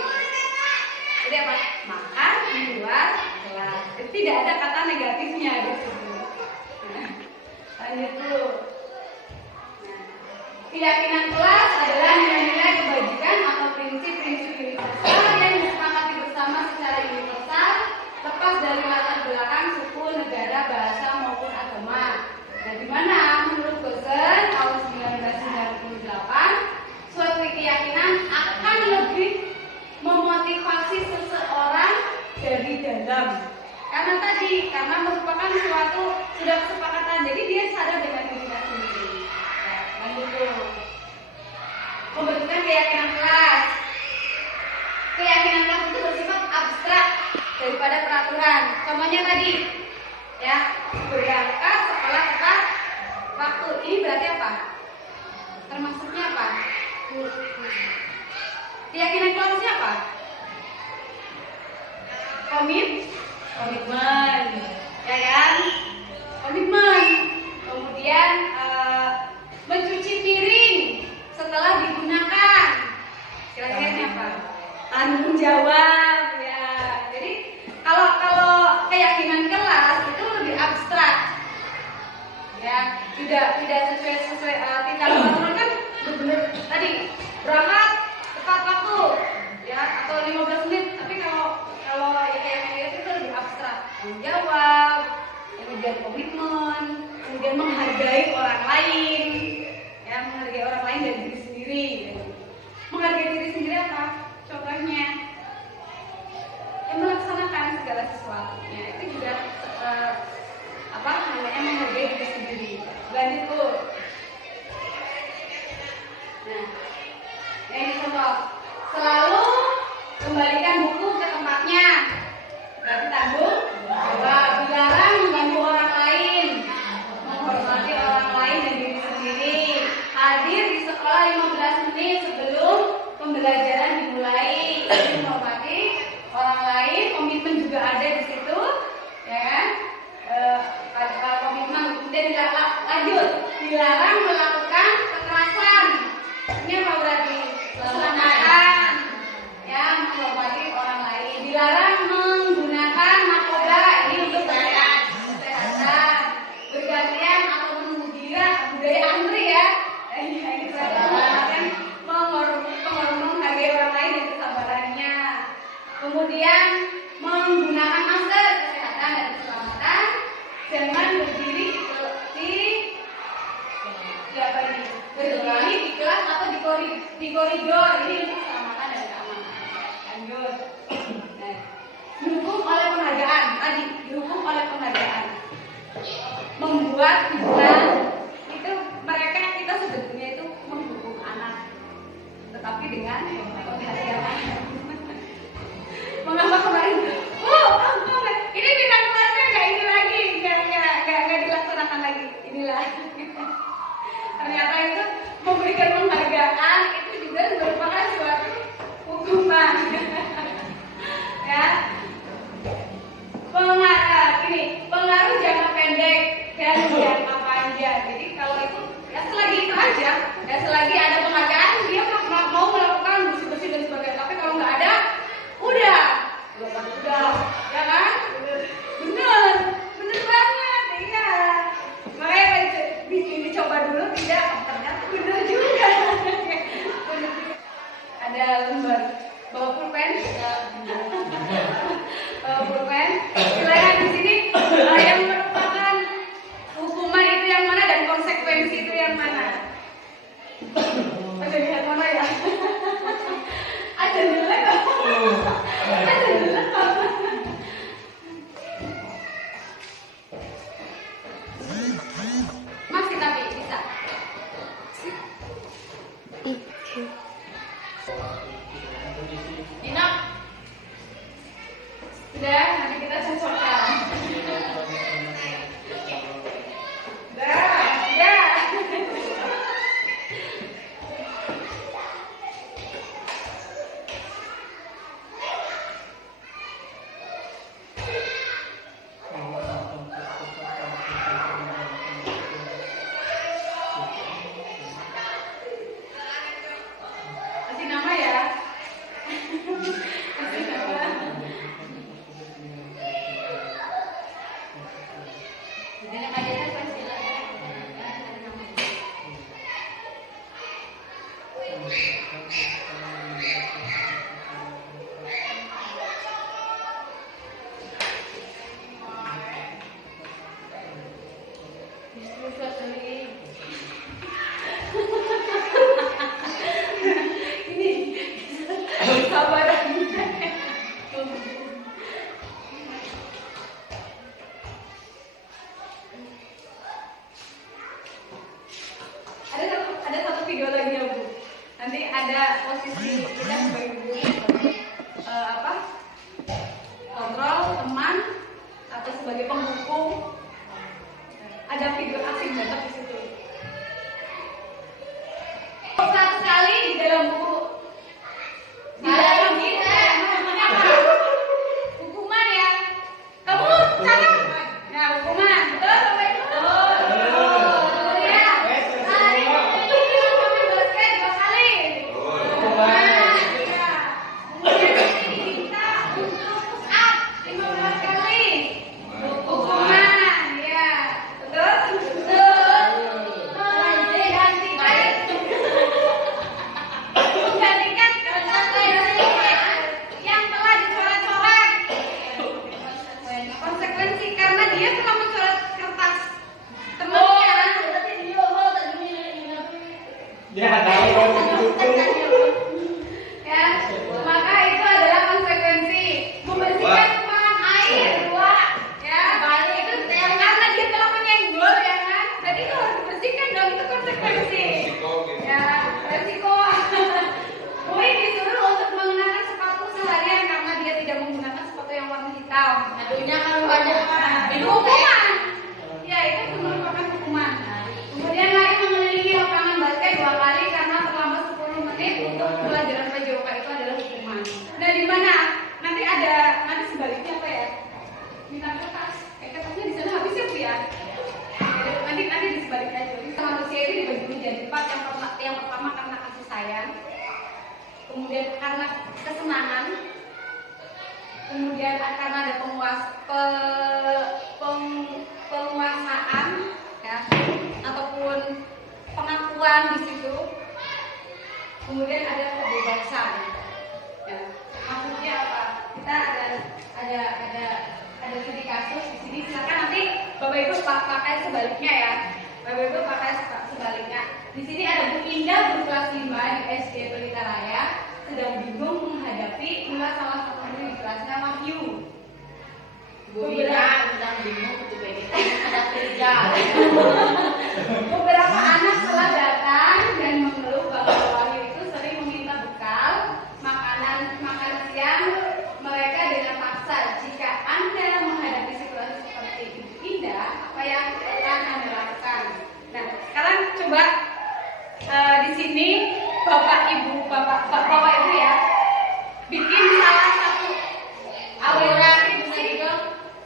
Jadi apa? Makan di luar kelas. Jadi tidak ada kata negatifnya di situ. Lanjut dulu. Keyakinan kelas adalah nilai-nilai kebajikan atau prinsip-prinsip universal yang disepakati bersama secara universal, lepas sudah kesepakatan, jadi dia sadar dengan dirinya sendiri. Ya, mendukung. Pembentukan keyakinan kelas. Keyakinan kelas itu bersifat abstrak daripada peraturan. Contohnya tadi, ya, berangkat sekolah tepat waktu. Ini berarti apa? Termasuknya apa? Keyakinan kelasnya apa? Komitmen, ya kan? Komitmen. Kemudian mencuci piring setelah digunakan. Kira-kira ini apa? Tanggung jawab, ya. Jadi kalau keyakinan kelas itu lebih abstrak, ya. Tidak sesuai tingkat peraturan kan benar tadi berangkat tepat waktu, ya, atau 15 menit. Tapi kalau keyakinan itu lebih abstrak, tanggung jawab, kemudian komitmen, kemudian menghargai orang lain, ya, menghargai orang lain dan diri sendiri. Menghargai diri sendiri apa? Contohnya, yang melaksanakan segala sesuatunya itu juga menghargai diri sendiri. Lanjut Bu. Nah, ini contoh. Selalu kembalikan buku ke tempatnya. Berarti tanggung jawab. Dilarang mengganggu orang lain, menghormati orang lain dan diri sendiri. Hadir di sekolah 15 menit sebelum pembelajaran dimulai. Jadi menghormati orang lain, komitmen juga ada di situ, ya kan? Komitmen. Kemudian lanjut, dilarang melakukan kekerasan. Ini apa berarti? Keselamatan, ya, menghormati orang lain. Dilarang menggunakan narkoba. Ini untuk kesehatan. Bergantian atau mengira budaya antri, ya. Ini kan menghargai orang lain dan kesabarannya. Kemudian menggunakan masker, kesehatan dan keselamatan. Jangan berdiri berdiri di kelas atau di koridor. Ini untuk keselamatan dan keamanan. Lanjut. Nah, dihukum oleh penghargaan. Tadi dihukum oleh penghargaan. Membuat hiburan itu kita sebetulnya itu menghukum anak, tetapi dengan penghargaan. Mengapa kemarin? Ini bintang kelasnya nggak ini lagi, nggak dilaksanakan lagi. Inilah. Ternyata itu memberikan penghargaan itu juga merupakan suatu hukuman. Ya. Pengaruh jangka pendek dan jangka panjang. Jadi kalau itu ya selagi itu aja, ya selagi ada penghargaan dia mau melakukan bersih-bersih dan sebagainya. Tapi kalau nggak ada, udah, ya kan? Bener banget, iya. Makanya dicoba dulu, tidak, ternyata bener juga. Ada lembar bawa pulpen, silakan di sini. Yang merupakan hukuman itu yang mana dan konsekuensi itu yang mana? Ada lihat mana ya? Ada jelek. Masih tapi bisa. Dina. Sudah, nanti kita cocokkan. Sudah. Kasih nama ya. Kasih nama. Jadi ada pasti Tahu? Aduhnya kalau ada Itu hukuman. Ya, itu merupakan hukuman. Kemudian lagi mengelilingi lapangan basket 2 kali karena terlambat 10 menit untuk pelajaran PJOK itu adalah hukuman. Nah, di mana? Nanti sebaliknya apa ya? Minta kertas. Kertasnya di sana habis ya, Bu ya? Nanti di sebaliknya aja. Manusia itu dibagi menjadi 4. Yang pertama karena kasih sayang. Kemudian karena kesenangan. Kemudian karena ada penguasaan ya, ataupun pengakuan di situ. Kemudian ada kebebasan. Ya. Maksudnya apa? Kita ada studi kasus di sini. Silakan nanti Bapak Ibu pakai sebaliknya ya. Bapak Ibu pakai sebaliknya. Di sini ada Bu Indah berkelas 5 di SD Pelita Raya sedang bingung menghadapi salah satu guru di kelasnya Wahyu. sedang bingung ketika kita ada kerja. Beberapa anak telah datang dan mengeluh bahwa Wahyu itu sering meminta bekal makanan siang mereka dengan paksa. Jika Anda menghadapi situasi seperti itu, Indah, apa yang akan Anda lakukan? Nah, sekarang coba di sini Bapak Ibu ya, bikin salah satu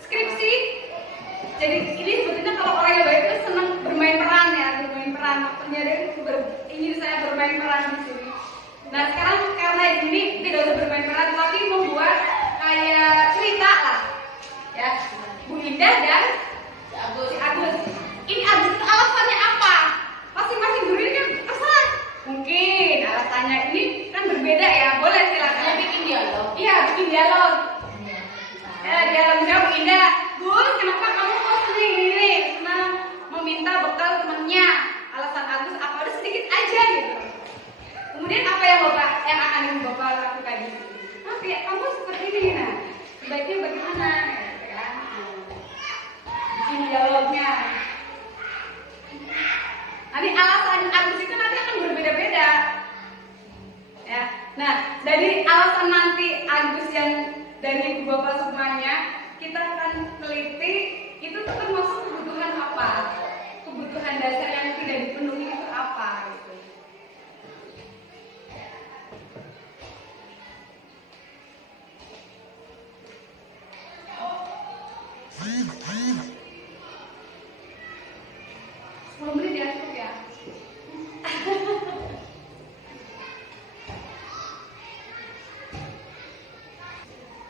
skripsi. Jadi ini sebetulnya kalau orang yang baik itu senang bermain peran. Maksudnya ingin saya bermain peran di sini. Nah, sekarang karena ini tidak usah bermain peran, tapi membuat kayak cerita lah, ya. Bu Indah dan si Agus. Ini Agus itu alasannya apa? Masing-masing guru ini kan terserah. Mungkin alasannya ini kan berbeda ya. Boleh silakan. Bikin dialog. Iya, bikin dialog. Dialognya Bu Indah. Gus, kenapa kamu kok sering ini? Karena meminta bekal temannya. Alasan Agus apa? Udah sedikit aja gitu. Kemudian apa yang akan Bapak lakukan di sini? Tapi kamu seperti ini, nah. Sebaiknya bagaimana? Gitu kan? Bikin dialognya. Nanti alasan Agus itu nanti akan berbeda-beda. Ya. Nah, dari alasan nanti Agus yang dari Ibu Bapak semuanya, kita akan teliti itu termasuk kebutuhan apa? Kebutuhan dasar yang tidak dipenuhi itu apa gitu. Menit ya, cukup ya.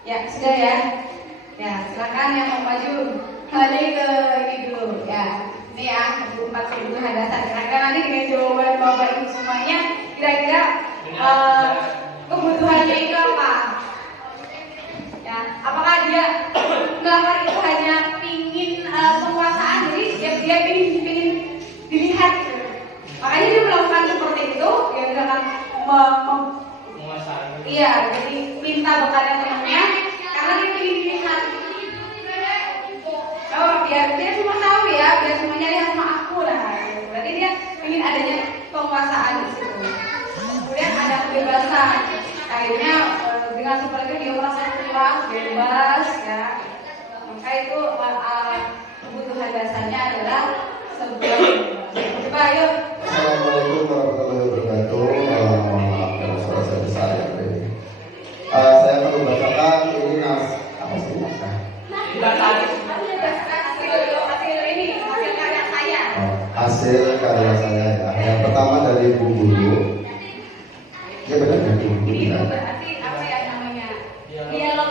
Ya, sudah ya. Ya, silakan yang mau maju. Kembali ke ini dulu ya. Ini ya, 4 kebutuhan dasar. Kira-kira nanti dengan jawaban Bapak Ibu semuanya, kira-kira kebutuhannya itu apa? Ya, apakah dia melakukan itu hanya pingin penguasaan, jadi dia pingin dilihat. Makanya dia melakukan seperti itu, dia misalkan iya, jadi minta bekalnya temannya karena dia ingin dilihat. Oh, biar dia semua tahu ya, biar semuanya lihat sama aku lah. Berarti dia ingin adanya penguasaan di situ. Kemudian ada kebebasan. Akhirnya dengan seperti itu dia merasa puas, bebas ya. Maka itu kebutuhan dasarnya adalah sebuah. Coba yuk. Assalamualaikum warahmatullahi wabarakatuh. Maaf kalau suara saya besar ya. Saya akan membacakan ini apa sih naskah? Hasil karya saya ya. Yang pertama dari Bu Guru. Ya benar dari Bu Guru Ini ya. berarti apa ya namanya? Dialog.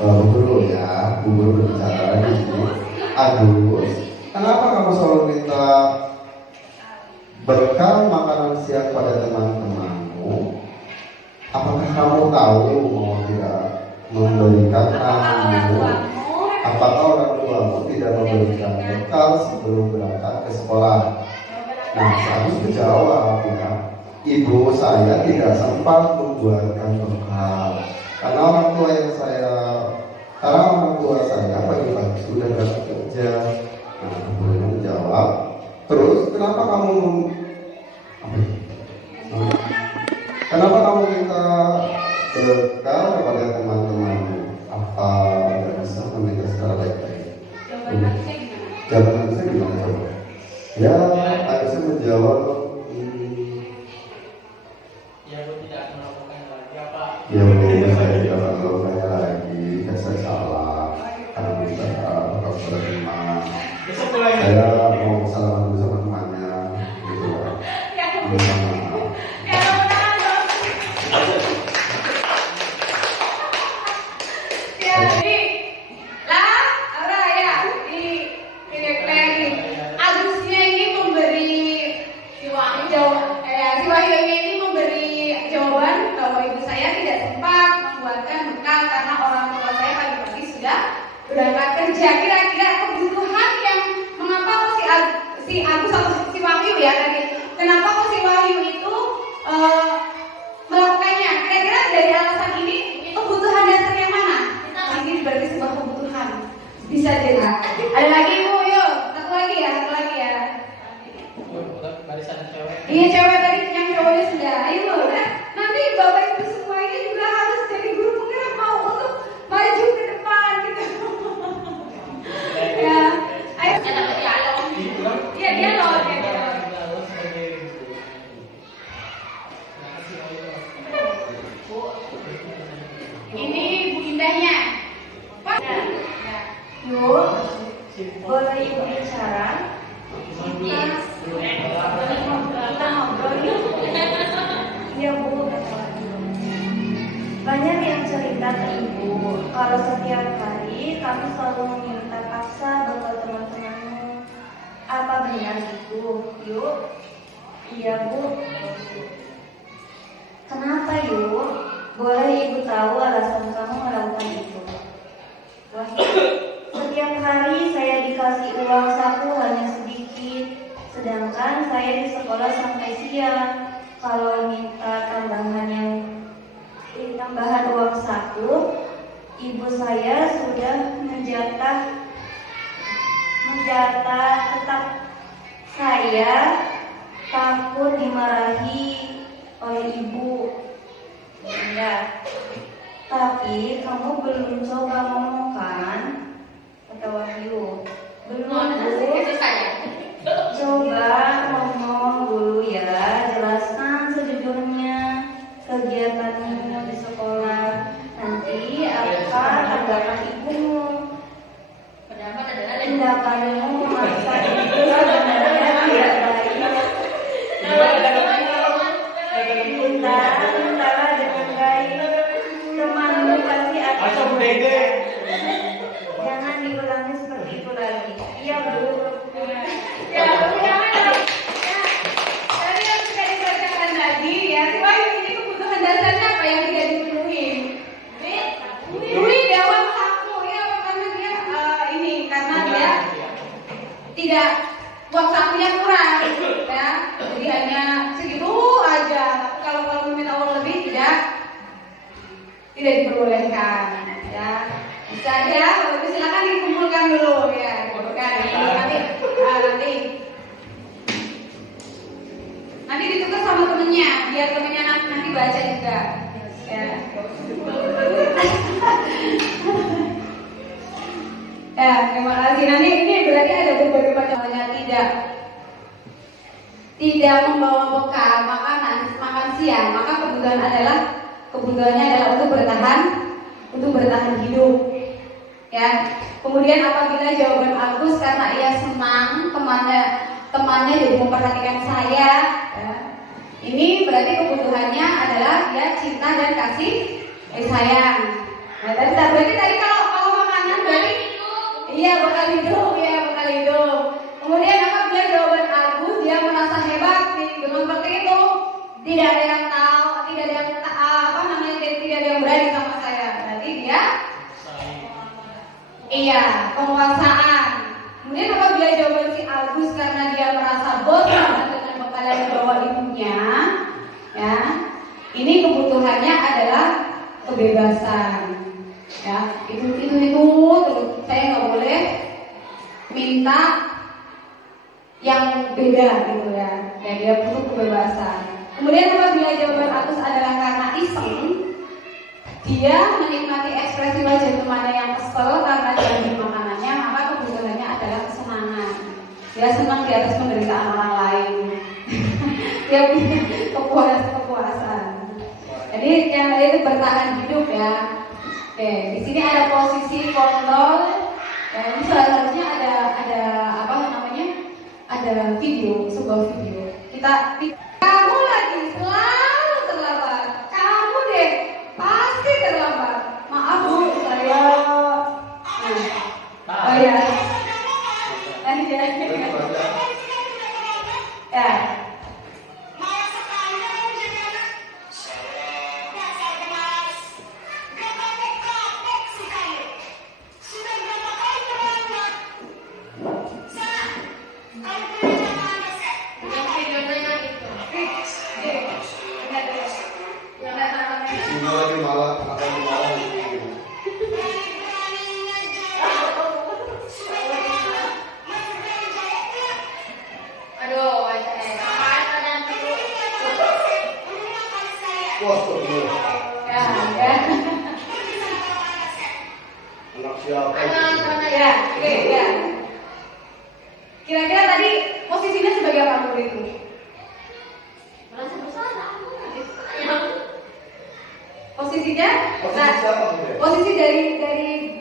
Bu Guru ya. Bu Guru berbicara di sini. Agus, kenapa kamu selalu minta bekal makanan siang pada teman-temanmu? Apakah kamu tahu mau tidak memberikan kamu? Apakah orang tuamu tidak memberikan bekal sebelum berangkat ke sekolah? Nah, saya harus menjawab ya. Ibu saya tidak sempat membuatkan bekal karena orang tua saya pagi-pagi sudah berangkat kerja. Nah, ibunya menjawab. Terus, kenapa kamu minta bekal kepada teman-temanmu? Ya Bu, saya tidak tahu saya lagi, saya salah. Karena bisa bakal pada teman. Saya mau salaman dulu sama temannya, gitu ya. Minta maaf. Agusnya ini memberi si Wahyu ini memberi jawaban bahwa ibu saya tidak sempat membuatkan bekal karena orang tua saya pagi-pagi sudah berangkat kerja. Kira-kira kebutuhan yang mengapa kok si Agus atau si Wahyu ya tadi, kenapa kok si Wahyu itu melakukannya? Kira-kira dari alasan ini kebutuhan dasar yang mana? Ini berarti sebuah kebutuhan. Bisa jadi. Ada lagi Bu, yuk. Satu lagi ya. Iya cewek tadi yang cowoknya sudah. Ayo, nanti bapak ibu semuanya juga harus jadi guru penggerak mau untuk maju ke depan gitu. Ya, ayo. Iya dia loh. Ini Bu Indahnya. Pak. Yuk, boleh ibu bicara? Kita ngobrol yuk. Iya Bu. Banyak yang cerita ke ibu kalau setiap hari kamu selalu meminta paksa bekal teman-temanmu. Apa benar itu? Yuk. Iya Bu. Kenapa yuk? Boleh ibu tahu alasan kamu melakukan itu? Wah, setiap hari saya dikasih uang saku hanya sedikit, sedangkan saya di sekolah sampai siang. Kalau minta tambahan uang saku, ibu saya sudah menjatah tetap saya takut dimarahi oleh ibu. Ya, tapi kamu belum coba ngomong kan? Kata Wahyu. Belum Bu. Coba ngomong dulu ya, jelaskan sejujurnya kegiatanmu di sekolah. Nanti apa tanggapan ibumu? Tindakanmu memaksa ibu sebenarnya tidak baik. Mintalah dengan baik. Temanmu pasti akan belajar. Jangan diulangi seperti itu lagi. Iya Bu. Ya, dari yang sudah dibacakan tadi ya, si Wahyu ini kebutuhan dasarnya apa yang tidak dipenuhi? Duit ya, uang saku ya, karena dia karena dia tidak uang sakunya kurang ya, jadi hanya segitu aja. Tapi kalau meminta uang lebih tidak diperbolehkan ya. Bisa aja, kalau itu silakan dikumpulkan dulu ya, dikumpulkan. Nanti ditukar sama temennya, biar temennya nanti baca juga. Ya. Ya, terima kasih. Nanti ini berarti ada beberapa macamnya tidak membawa bekal makan siang, maka kebutuhannya adalah untuk bertahan hidup. Ya. Kemudian apabila jawaban Agus karena ia senang temannya jadi memperhatikan saya, ya. Ini berarti kebutuhannya adalah dia cinta dan kasih sayang. Nah, berarti tadi kalau makanan berarti iya bekal hidup. Kemudian apabila jawaban Agus dia merasa hebat dengan seperti itu, tidak ada yang tahu, tidak ada yang berani sama saya. Berarti dia penguasaan. Kemudian apabila jawaban si Agus karena dia merasa bosan dengan bekal yang dibawa ibunya, ya, ini kebutuhannya adalah kebebasan. Ya, itu terus saya nggak boleh minta yang beda gitu ya. Ya dia butuh kebebasan. Kemudian apabila jawaban Agus adalah karena iseng, dia menikmati ekspresi wajah temannya yang kesel karena diambil makanannya, maka kebutuhannya adalah kesenangan. Dia senang di atas penderitaan orang lain. Dia punya kepuasan. Jadi yang tadi itu bertahan hidup ya. Oke, di sini ada posisi kontrol. Ya, ini seharusnya ada apa namanya? Ada video, sebuah video. Kamu lagi selalu terlambat. Kamu deh pasti terlambat. Maaf Bu, saya. Oh ya. Ya. Ini lagi malah Aduh, saya. wah tuh Ya. anak siapa? Ya, oke, ya. Kira-kira tadi posisinya sebagai apa guru itu? Merasa bersalah. Posisinya? Posisi siapa, Bu? Posisi dari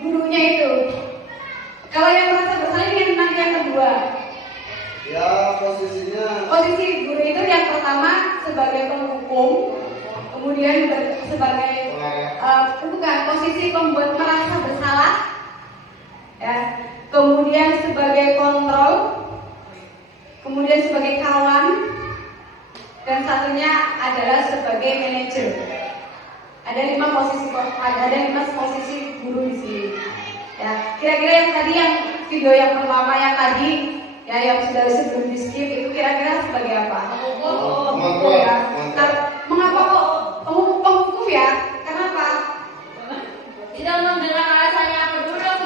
gurunya itu. Kalau yang merasa bersalah ini nanti yang kedua. Ya posisinya Posisi guru itu yang pertama sebagai penghukum, kemudian sebagai bukan posisi pembuat merasa bersalah, ya. Kemudian sebagai kontrol, kemudian sebagai kawan, dan satunya adalah sebagai manajer. Ada 5 posisi guru di sini. Ya, kira-kira yang tadi yang video yang pertama yang tadi ya yang sudah sebelum di skip itu kira-kira sebagai apa? Penghukum ya. Mengapa kok penghukum ya? Kenapa? Tidak mendengar alasannya apa dulu dong.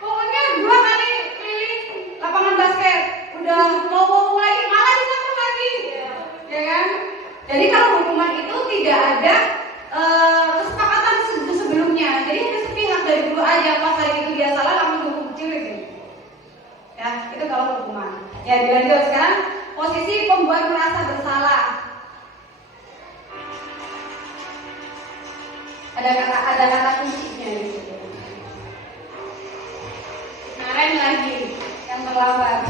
Pokoknya 2 kali keliling lapangan basket udah mau mulai malah disambung lagi, ya kan? Jadi kalau hukuman itu tidak ada kesepakatan sebelumnya, jadi hanya sepihak dari guru aja. Pas hari itu dia salah langsung dihukum kecil gitu. Ya, itu kalau hukuman. Ya, dilanjut sekarang posisi pembuat merasa bersalah. Ada kata kuncinya di situ. Kemarin lagi yang terlambat.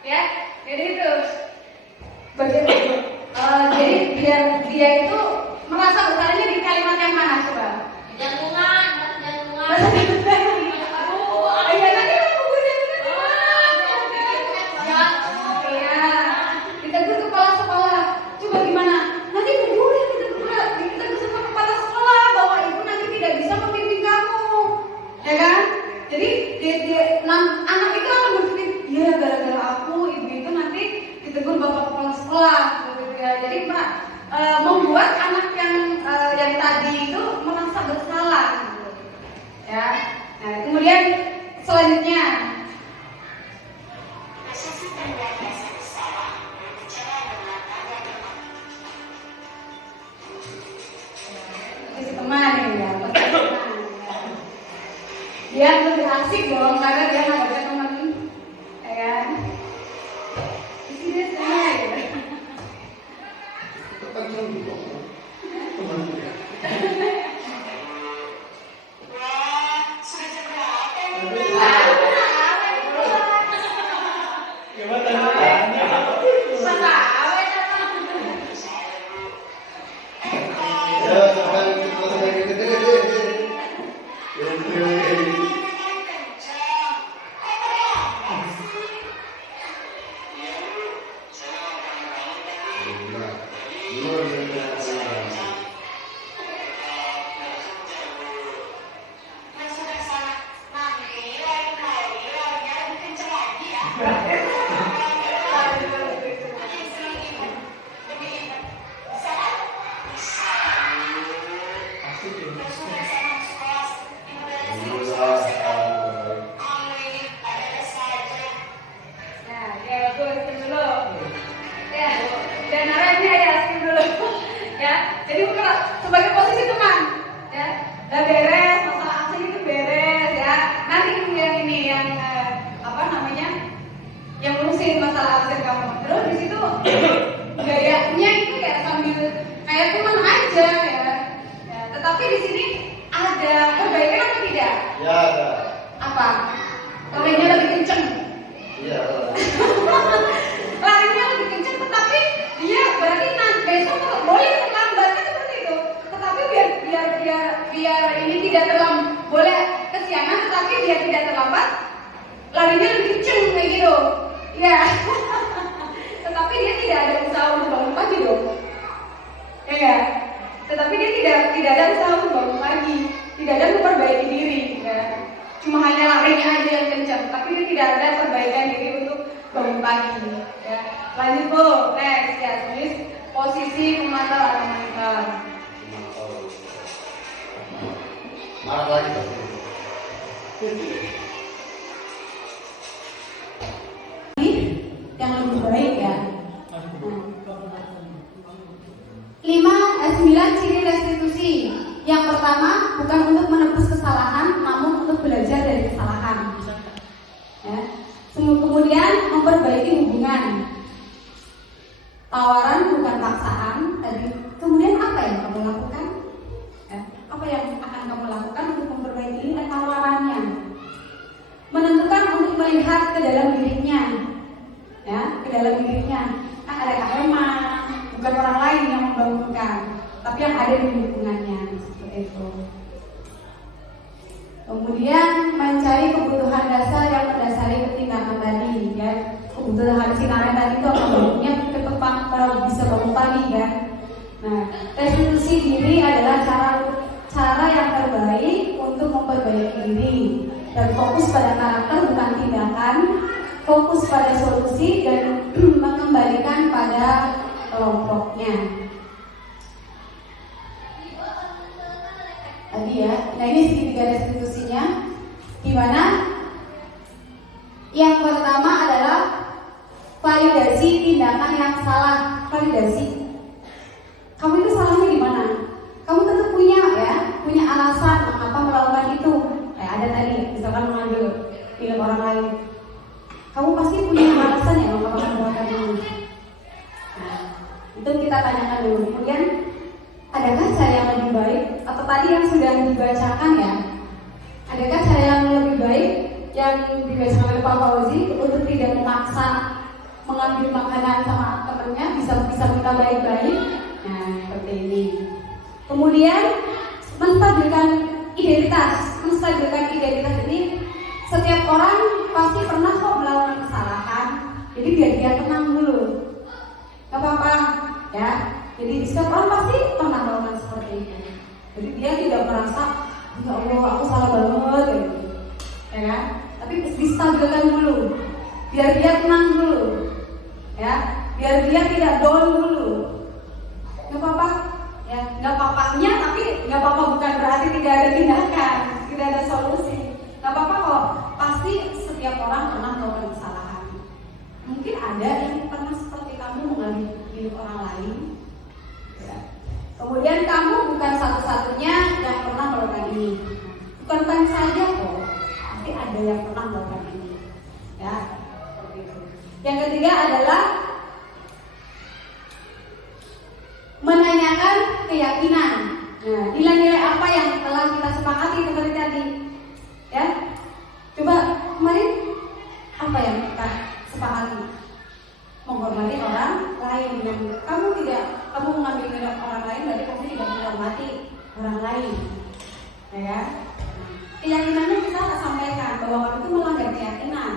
Ya, jadi itu jadi dia itu merasa bersalahnya di kalimat yang mana coba? Jantungan. Aduh, iya tadi aku ya, ditegur kepala sekolah. Coba gimana? Nanti guru yang ditegur sama kepala sekolah bahwa ibu nanti tidak bisa memimpin kamu, ya kan? Jadi anak itu akan berpikir, ya gara-gara aku ibu itu nanti ditegur bapak kepala sekolah, gitu ya. Jadi membuat anak yang tadi itu merasa bersalah, gitu. Ya. Nah, kemudian selanjutnya posisi teman ya, posisi teman. Dia lebih asik dong karena dia nggak ada teman, ya kan? Di sini Jadi bukan sebagai posisi teman, ya. Udah beres, masalah absen itu beres, ya. Nanti kemudian ini yang yang ngurusin masalah absen kamu. Terus di situ gayanya itu ya sambil kayak teman aja, ya. Tetapi di sini ada perbaikan atau tidak? Ya ada. Apa? Larinya lebih kenceng. Iya. Larinya lebih kenceng, tetapi dia berarti besok boleh lambatnya seperti itu. Tetapi biar ini tidak terlambat, boleh kesiangan, tetapi biar tidak terlambat, larinya lebih kenceng kayak gitu. Ya. Tetapi dia tidak ada usaha untuk bangun pagi dong. Ya enggak? Tetapi dia tidak ada usaha untuk bangun pagi, tidak ada memperbaiki diri, ya. Cuma hanya larinya aja yang kencang, tapi dia tidak ada perbaikan diri untuk bangun pagi, ya. Lanjut Bu, next ya, tulis posisi pemantau atau monitor. Marah lagi. Yang lebih baik ya. 9 ciri restitusi. Yang pertama, bukan untuk menebus kesalahan, namun untuk belajar dari kesalahan. Ya. Kemudian memperbaiki hubungan. Tawaran bukan paksaan. Kemudian apa yang kamu lakukan? Ya. Apa yang akan kamu lakukan untuk memperbaiki tawarannya? Menentukan untuk melihat ke dalam dirinya, ya, ke dalam dirinya. Kan ada kehemat, bukan orang lain yang membangunkan, tapi yang ada di lingkungannya, seperti itu. Kemudian mencari kebutuhan dasar yang mendasari ketindakan tadi, ya. Kebutuhan sinaran tadi itu apa? Bangunnya ketepat bisa bangun pagi, ya. Nah, restitusi diri adalah cara yang terbaik untuk memperbaiki diri dan fokus pada karakter bukan tindakan, fokus pada solusi dan mengembalikan pada kelompoknya. Tadi ya, nah ini segitiga restitusinya, di mana yang pertama adalah validasi tindakan yang salah. Validasi, kamu itu salahnya di mana? Kamu tentu punya alasan mengapa melakukan itu. Kayak ada tadi, misalkan mengambil film orang lain, kamu pasti punya alasan ya mengapa melakukan ini. Nah, itu kita tanyakan dulu. Kemudian, adakah cara yang lebih baik? Atau tadi yang sudah dibacakan ya, adakah cara yang lebih baik yang dibacakan oleh Pak Fauzi untuk tidak memaksa mengambil makanan sama temannya, bisa minta baik-baik? Nah, seperti ini. Kemudian menstabilkan identitas. Menstabilkan identitas ini, setiap orang pasti pernah kok melakukan kesalahan. Jadi biar dia tenang dulu. Gak apa-apa, ya. Jadi setiap orang pasti pernah melakukan seperti itu. Jadi dia tidak merasa, ya Allah aku salah banget, gitu. Ya kan? Tapi distabilkan dulu, biar dia tenang dulu, ya. Biar dia tidak down dulu. Gak apa-apa, ya. Gak apa-apanya, tapi gak apa-apa bukan berarti tidak ada tindakan, tidak ada solusi. Gak apa-apa kok. Pasti setiap orang pernah melakukan kesalahan. Mungkin ada yang pernah seperti kamu mengambil hidup orang lain. Ya. Kemudian kamu bukan satu-satunya yang pernah melakukan ini. Bukan saja kok, tapi ada yang pernah melakukan ini. Ya, seperti itu. Yang ketiga adalah menanyakan keyakinan. Nah, nilai-nilai apa yang telah kita sepakati seperti tadi? Ya, coba kemarin apa yang kita sepakati? Menghormati orang lain. Dan kamu mengambil nilai orang lain, berarti kamu tidak menghormati orang lain. Ya, keyakinannya kita sampaikan bahwa kamu itu melanggar keyakinan.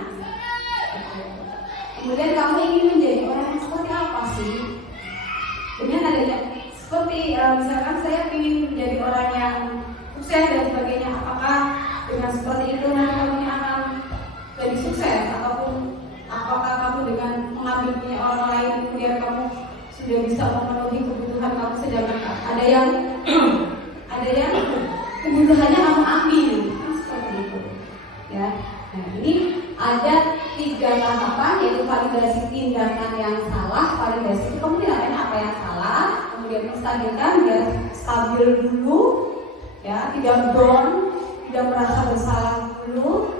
Kemudian kamu ingin menjadi orang yang seperti apa sih? Dengan adanya seperti misalkan saya ingin menjadi orang yang sukses dan sebagainya, apakah dengan seperti itu nanti kamu akan jadi sukses, ataupun apakah kamu dengan mengambil punya orang lain kemudian kamu sudah bisa memenuhi kebutuhan kamu, sedangkan ada yang kebutuhannya kamu ambil, seperti itu ya. Nah, ini ada 3 tahapan, yaitu validasi tindakan yang salah. Validasi itu kamu tindakan apa yang salah, kemudian menstabilkan biar stabil dulu ya, tidak down, tidak merasa bersalah dulu.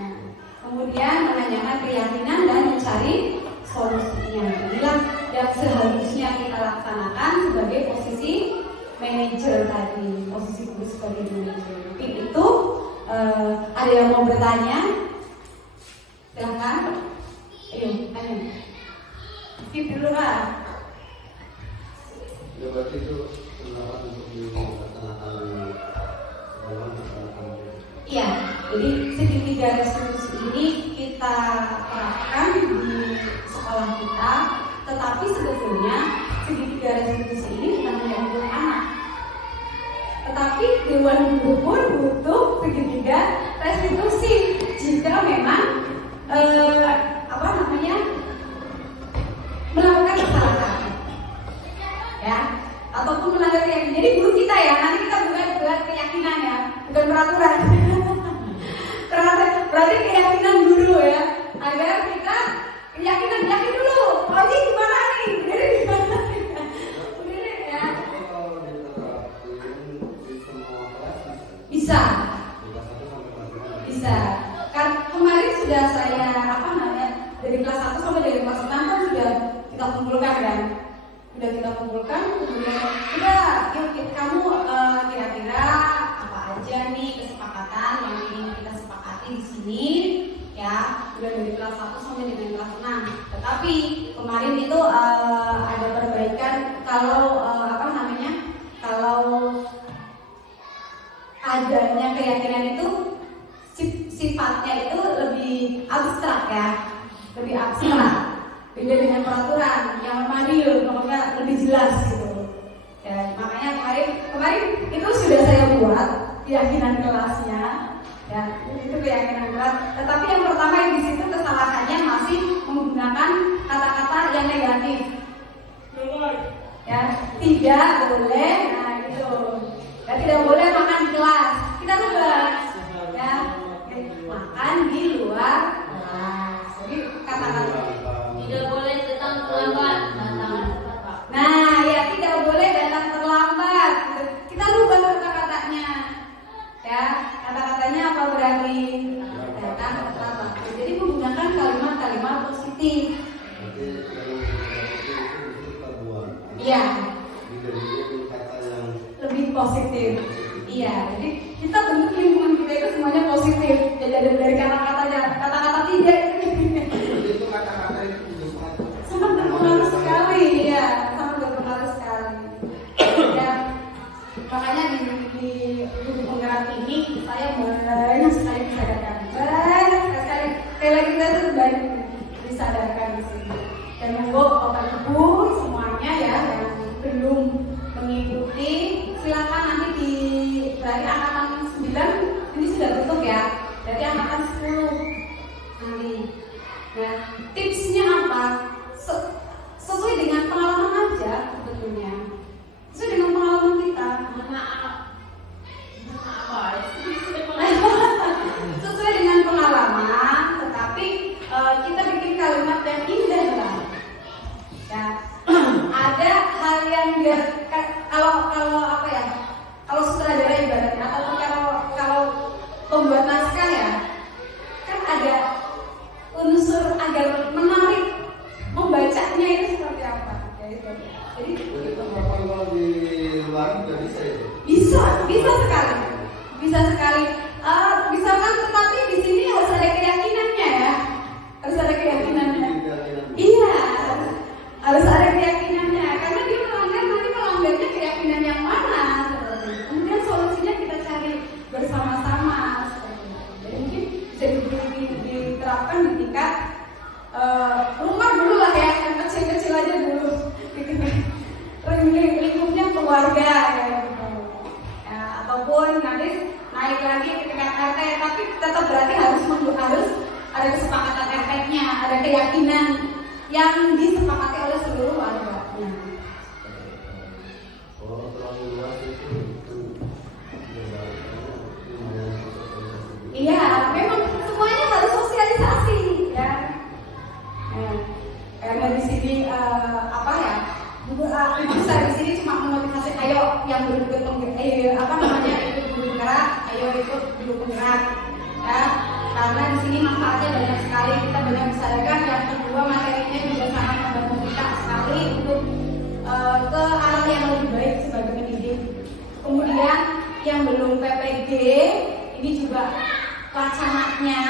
Nah, kemudian menanyakan keyakinan dan mencari solusinya. Inilah yang seharusnya kita laksanakan sebagai posisi manajer tadi, posisi guru sebagai manajer. Mungkin itu ada yang mau bertanya? Silahkan. Ayo. Skip dulu lah. Ya berarti itu pendapat untuk dilaksanakan. Iya, jadi segitiga restitusi ini kita terapkan di sekolah kita, tetapi sebetulnya segitiga restitusi ini bukan hanya untuk anak, tetapi dewan guru pun butuh segitiga restitusi jika memang melakukan kesalahan, ya, ataupun melanggar keyakinan. Jadi guru kita ya, nanti kita buat keyakinan ya, bukan peraturan. Berarti keyakinan dulu ya, agar kita yakin dulu. Oh ini gimana nih? Jadi gimana? Ya. Bisa. Kan kemarin sudah saya dari kelas 1 sampai dari kelas 6 kan sudah kita kumpulkan kan? Kemudian yuk kamu kira-kira apa aja nih kesepakatan yang ingin kita sepakati di sini ya, udah dari kelas 1 sampai dengan kelas 6. Tetapi kemarin itu ada perbaikan kalau adanya keyakinan itu sifatnya itu lebih abstrak ya, beda dengan peraturan yang memanggil, pokoknya lebih jelas gitu. Ya, makanya kemarin itu sudah saya buat keyakinan kelasnya, ya itu keyakinan kelas. Tetapi yang pertama yang di situ kesalahannya masih menggunakan kata-kata yang negatif. Ya, tidak boleh, nah gitu. Ya, tidak boleh makan di kelas. Kita bebas, ya makan di luar kelas. Jadi kata-kata tidak boleh datang terlambat. Nah, ya tidak boleh datang terlambat. Kita rubah kata-katanya. Ya, kata-katanya apa berarti? Datang terlambat. Jadi menggunakan kalimat-kalimat positif. Iya. Lebih positif. Iya, jadi kita bentuk lingkungan kita itu semuanya positif. Jadi ada dari kata-katanya, kata-kata tidak. Sangat berpengaruh sekali, ya, sangat berpengaruh sekali. Ya, makanya di penggerak ini saya banyak sekali disadarkan, sekali lagi kita tuh banyak disadarkan di sini. Dan monggo bapak ibu semuanya ya yang belum mengikuti, silakan nanti berarti angkatan 9 ini sudah tutup ya, berarti angkatan 10 nanti. Nah, tipsnya apa? Sesuai dengan pengalaman aja sebetulnya. Sesuai dengan pengalaman kita. Sesuai dengan pengalaman, tetapi kita bikin kalimat yang indah lah. Ya, ada hal yang kalau sutradara ibaratnya atau kalau pembuat naskah ya, kan ada unsur agar menarik membacanya itu seperti apa. Ya, itu. Jadi itu kapan kalau di keluarga ya gitu. Ya, ataupun nanti naik lagi ke tingkat RT, tapi tetap berarti harus ada kesepakatan RT-nya, ada keyakinan yang disepakati oleh seluruh warga. Iya, memang semuanya harus sosialisasi ya. Karena di sini ibu saya di sini cuma memotivasi, ayo yang ikut bergerak, ayo ikut dulu penggerak ya. Karena di sini manfaatnya banyak sekali, kita banyak disadarkan. Yang kedua, materinya juga sangat membantu kita sekali untuk ke arah yang lebih baik sebagai pendidik. Kemudian yang belum PPG ini juga wacananya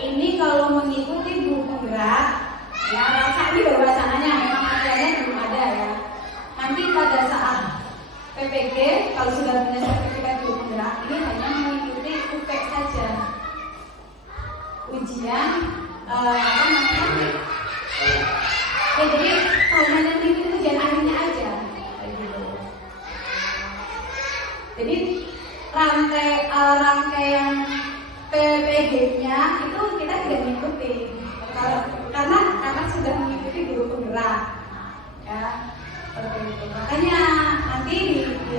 ini kalau mengikuti guru penggerak ya, ini baru wacananya, memang materinya belum ada ya. Nanti pada saat PPG kalau sudah punya sertifikat guru penggerak ini hanya mengikuti UP saja, ujian jadi hanya mengikuti ujian akhirnya aja gitu. Jadi rangkaian PPG-nya itu kita tidak mengikuti karena sudah mengikuti guru penggerak ya, seperti itu. Makanya nanti di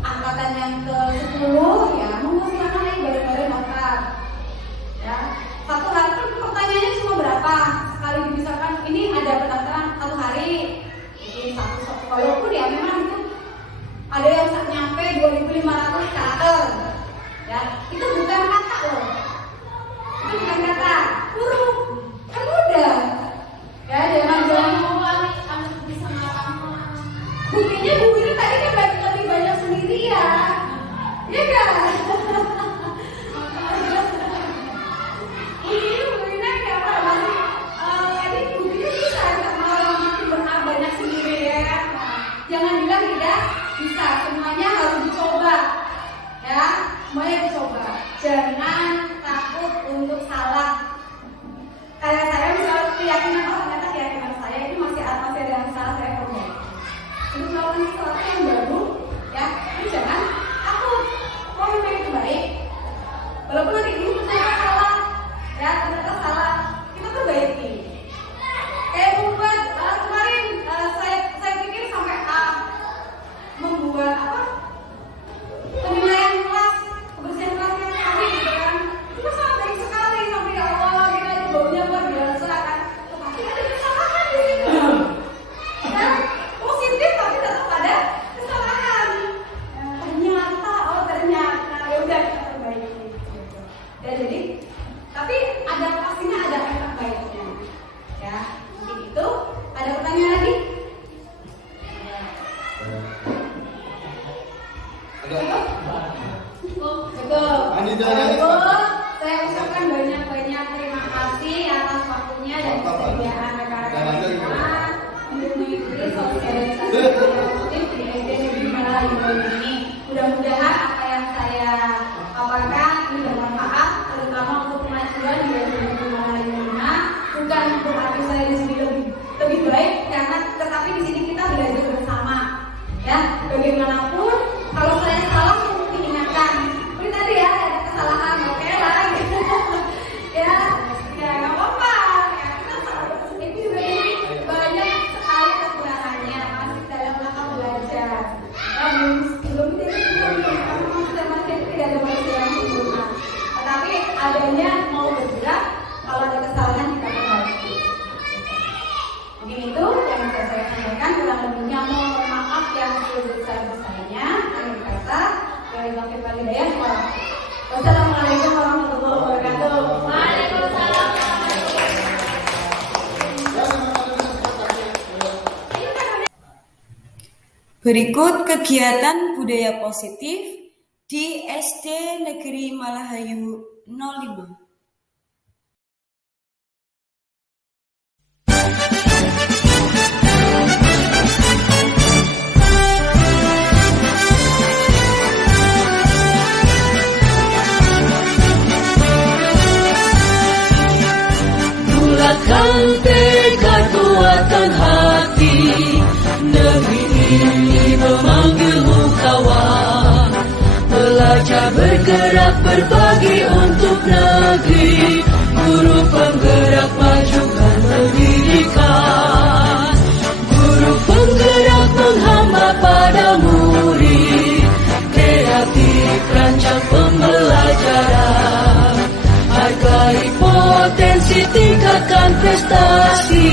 angkatan yang ke-10 ya monggo silakan naik bareng-bareng daftar ya. Satu hari itu pertanyaannya cuma berapa, sekali misalkan ini ada pendaftaran 1 hari ini satu walaupun ya memang itu ada yang nyampe 2.500 karakter ya, itu bukan kata loh, itu bukan kata, huruf kan mudah ya, jangan bisa ngarang. buktinya bukunya tadi kan lebih banyak sendiri ya kan? Ini bukunya kayak apa masih ini bukunya bisa makin banyak sendiri ya kan? Jangan bilang tidak bisa, semuanya harus dicoba ya, semuanya dicoba, jangan takut untuk salah. Kayak saya misalnya keyakinan ternyata keyakinan saya itu masih ada yang salah, saya perbaiki. Untuk melakukan sesuatu yang baru ya, ini jangan takut. Kalau memang itu baik, walaupun nanti dulu ternyata salah ya, ternyata salah, kita perbaiki. Kayak membuat kemarin saya pikir sampai membuat penilaian kelas, kebersihan kelasnya sekali gitu kan, itu sangat baik sekali, sampai ya Allah kita itu baunya luar biasa kan, tapi ada kesalahan di situ ya, positif tapi tetap ada kesalahan ternyata ya udah kita perbaiki gitu. Ya jadi tapi pastinya ada efek baiknya ya. Mungkin itu ada pertanyaan lagi? Betul. Saya ucapkan banyak-banyak terima kasih atas waktunya dan kesediaan rekan-rekan semua untuk mengikuti sosialisasi positif di SD Negeri Malayu ini. Mudah-mudahan apa yang saya paparkan ini bermanfaat, terutama untuk kemajuan di SD Negeri Malayu ini. Bukan berarti saya di sini lebih baik, karena tetapi di sini kita belajar bersama. Ya, bagaimanapun kalau saya salah untuk diingatkan. Seperti tadi ya, ada kesalahan, oke lah gitu. ya nggak apa-apa. Ya, kita itu juga ini banyak sekali kekurangannya masih dalam rangka belajar. Belum masih tidak ada manusia yang sempurna. Tetapi adanya mau bergerak, kalau ada kesalahan kita perbaiki. Mungkin itu yang bisa saya sampaikan, kurang lebihnya mohon maaf yang sebesar-besarnya. Akhir kata, dari Bapak Hidayat. Wassalamualaikum warahmatullahi wabarakatuh. Waalaikumsalam. Berikut kegiatan budaya positif di SD Negeri Malahayu 05. Bulatkan tekad, kuatkan hati, negeri bergerak berbagi untuk negeri, guru penggerak majukan pendidikan, guru penggerak menghamba pada murid, kreatif rancang pembelajaran, hargai potensi tingkatkan prestasi,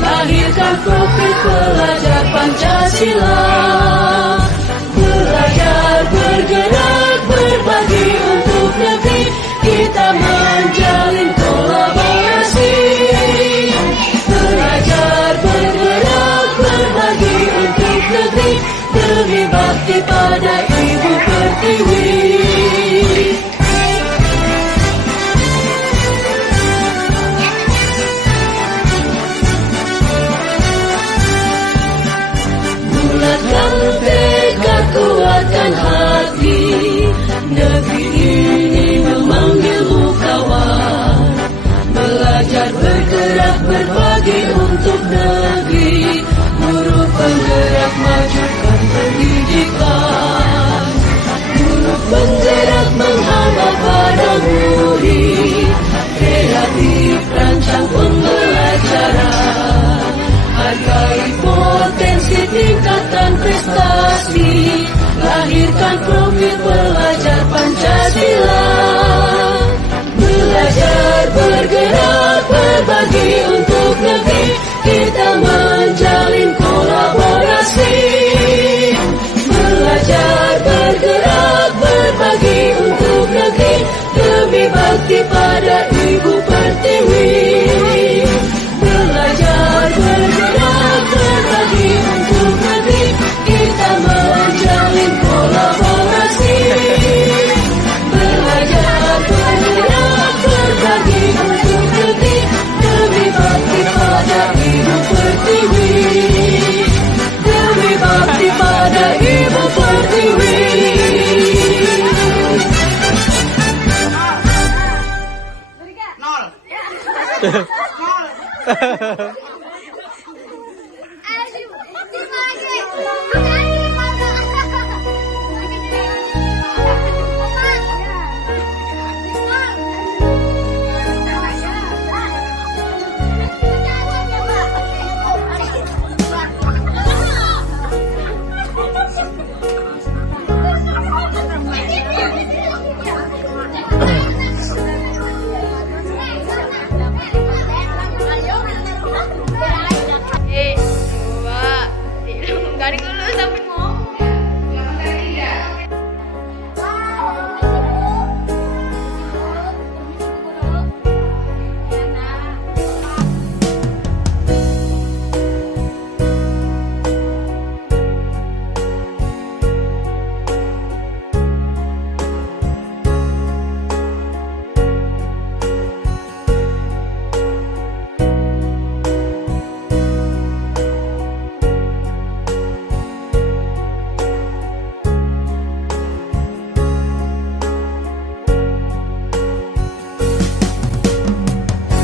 lahirkan profil pelajar Pancasila. Belajar bergerak berbagi untuk negeri, kita menjalin kolaborasi. Belajar bergerak berbagi untuk negeri, demi bakti pada Ibu Pertiwi. Bulatkan tekad, kuatkan hati, negeri ini memanggilmu kawan. Belajar bergerak berbagi untuk negeri, guru penggerak majukan pendidikan, guru penggerak menghamba pada murid, kreatif rancang pembelajaran, hargai potensi tingkatkan prestasi, lahirkan profil pelajar Pancasila. Belajar bergerak berbagi untuk negeri, kita menjalin kolaborasi. Belajar bergerak berbagi untuk negeri, demi bakti pada Ibu Pertiwi. Belajar bergerak berbagi untuk negeri, kita menjalin kolaborasi. Belajar bergerak berbagi untuk negeri, demi bakti pada Ibu Pertiwi. Demi bakti pada Ibu Pertiwi. Nol.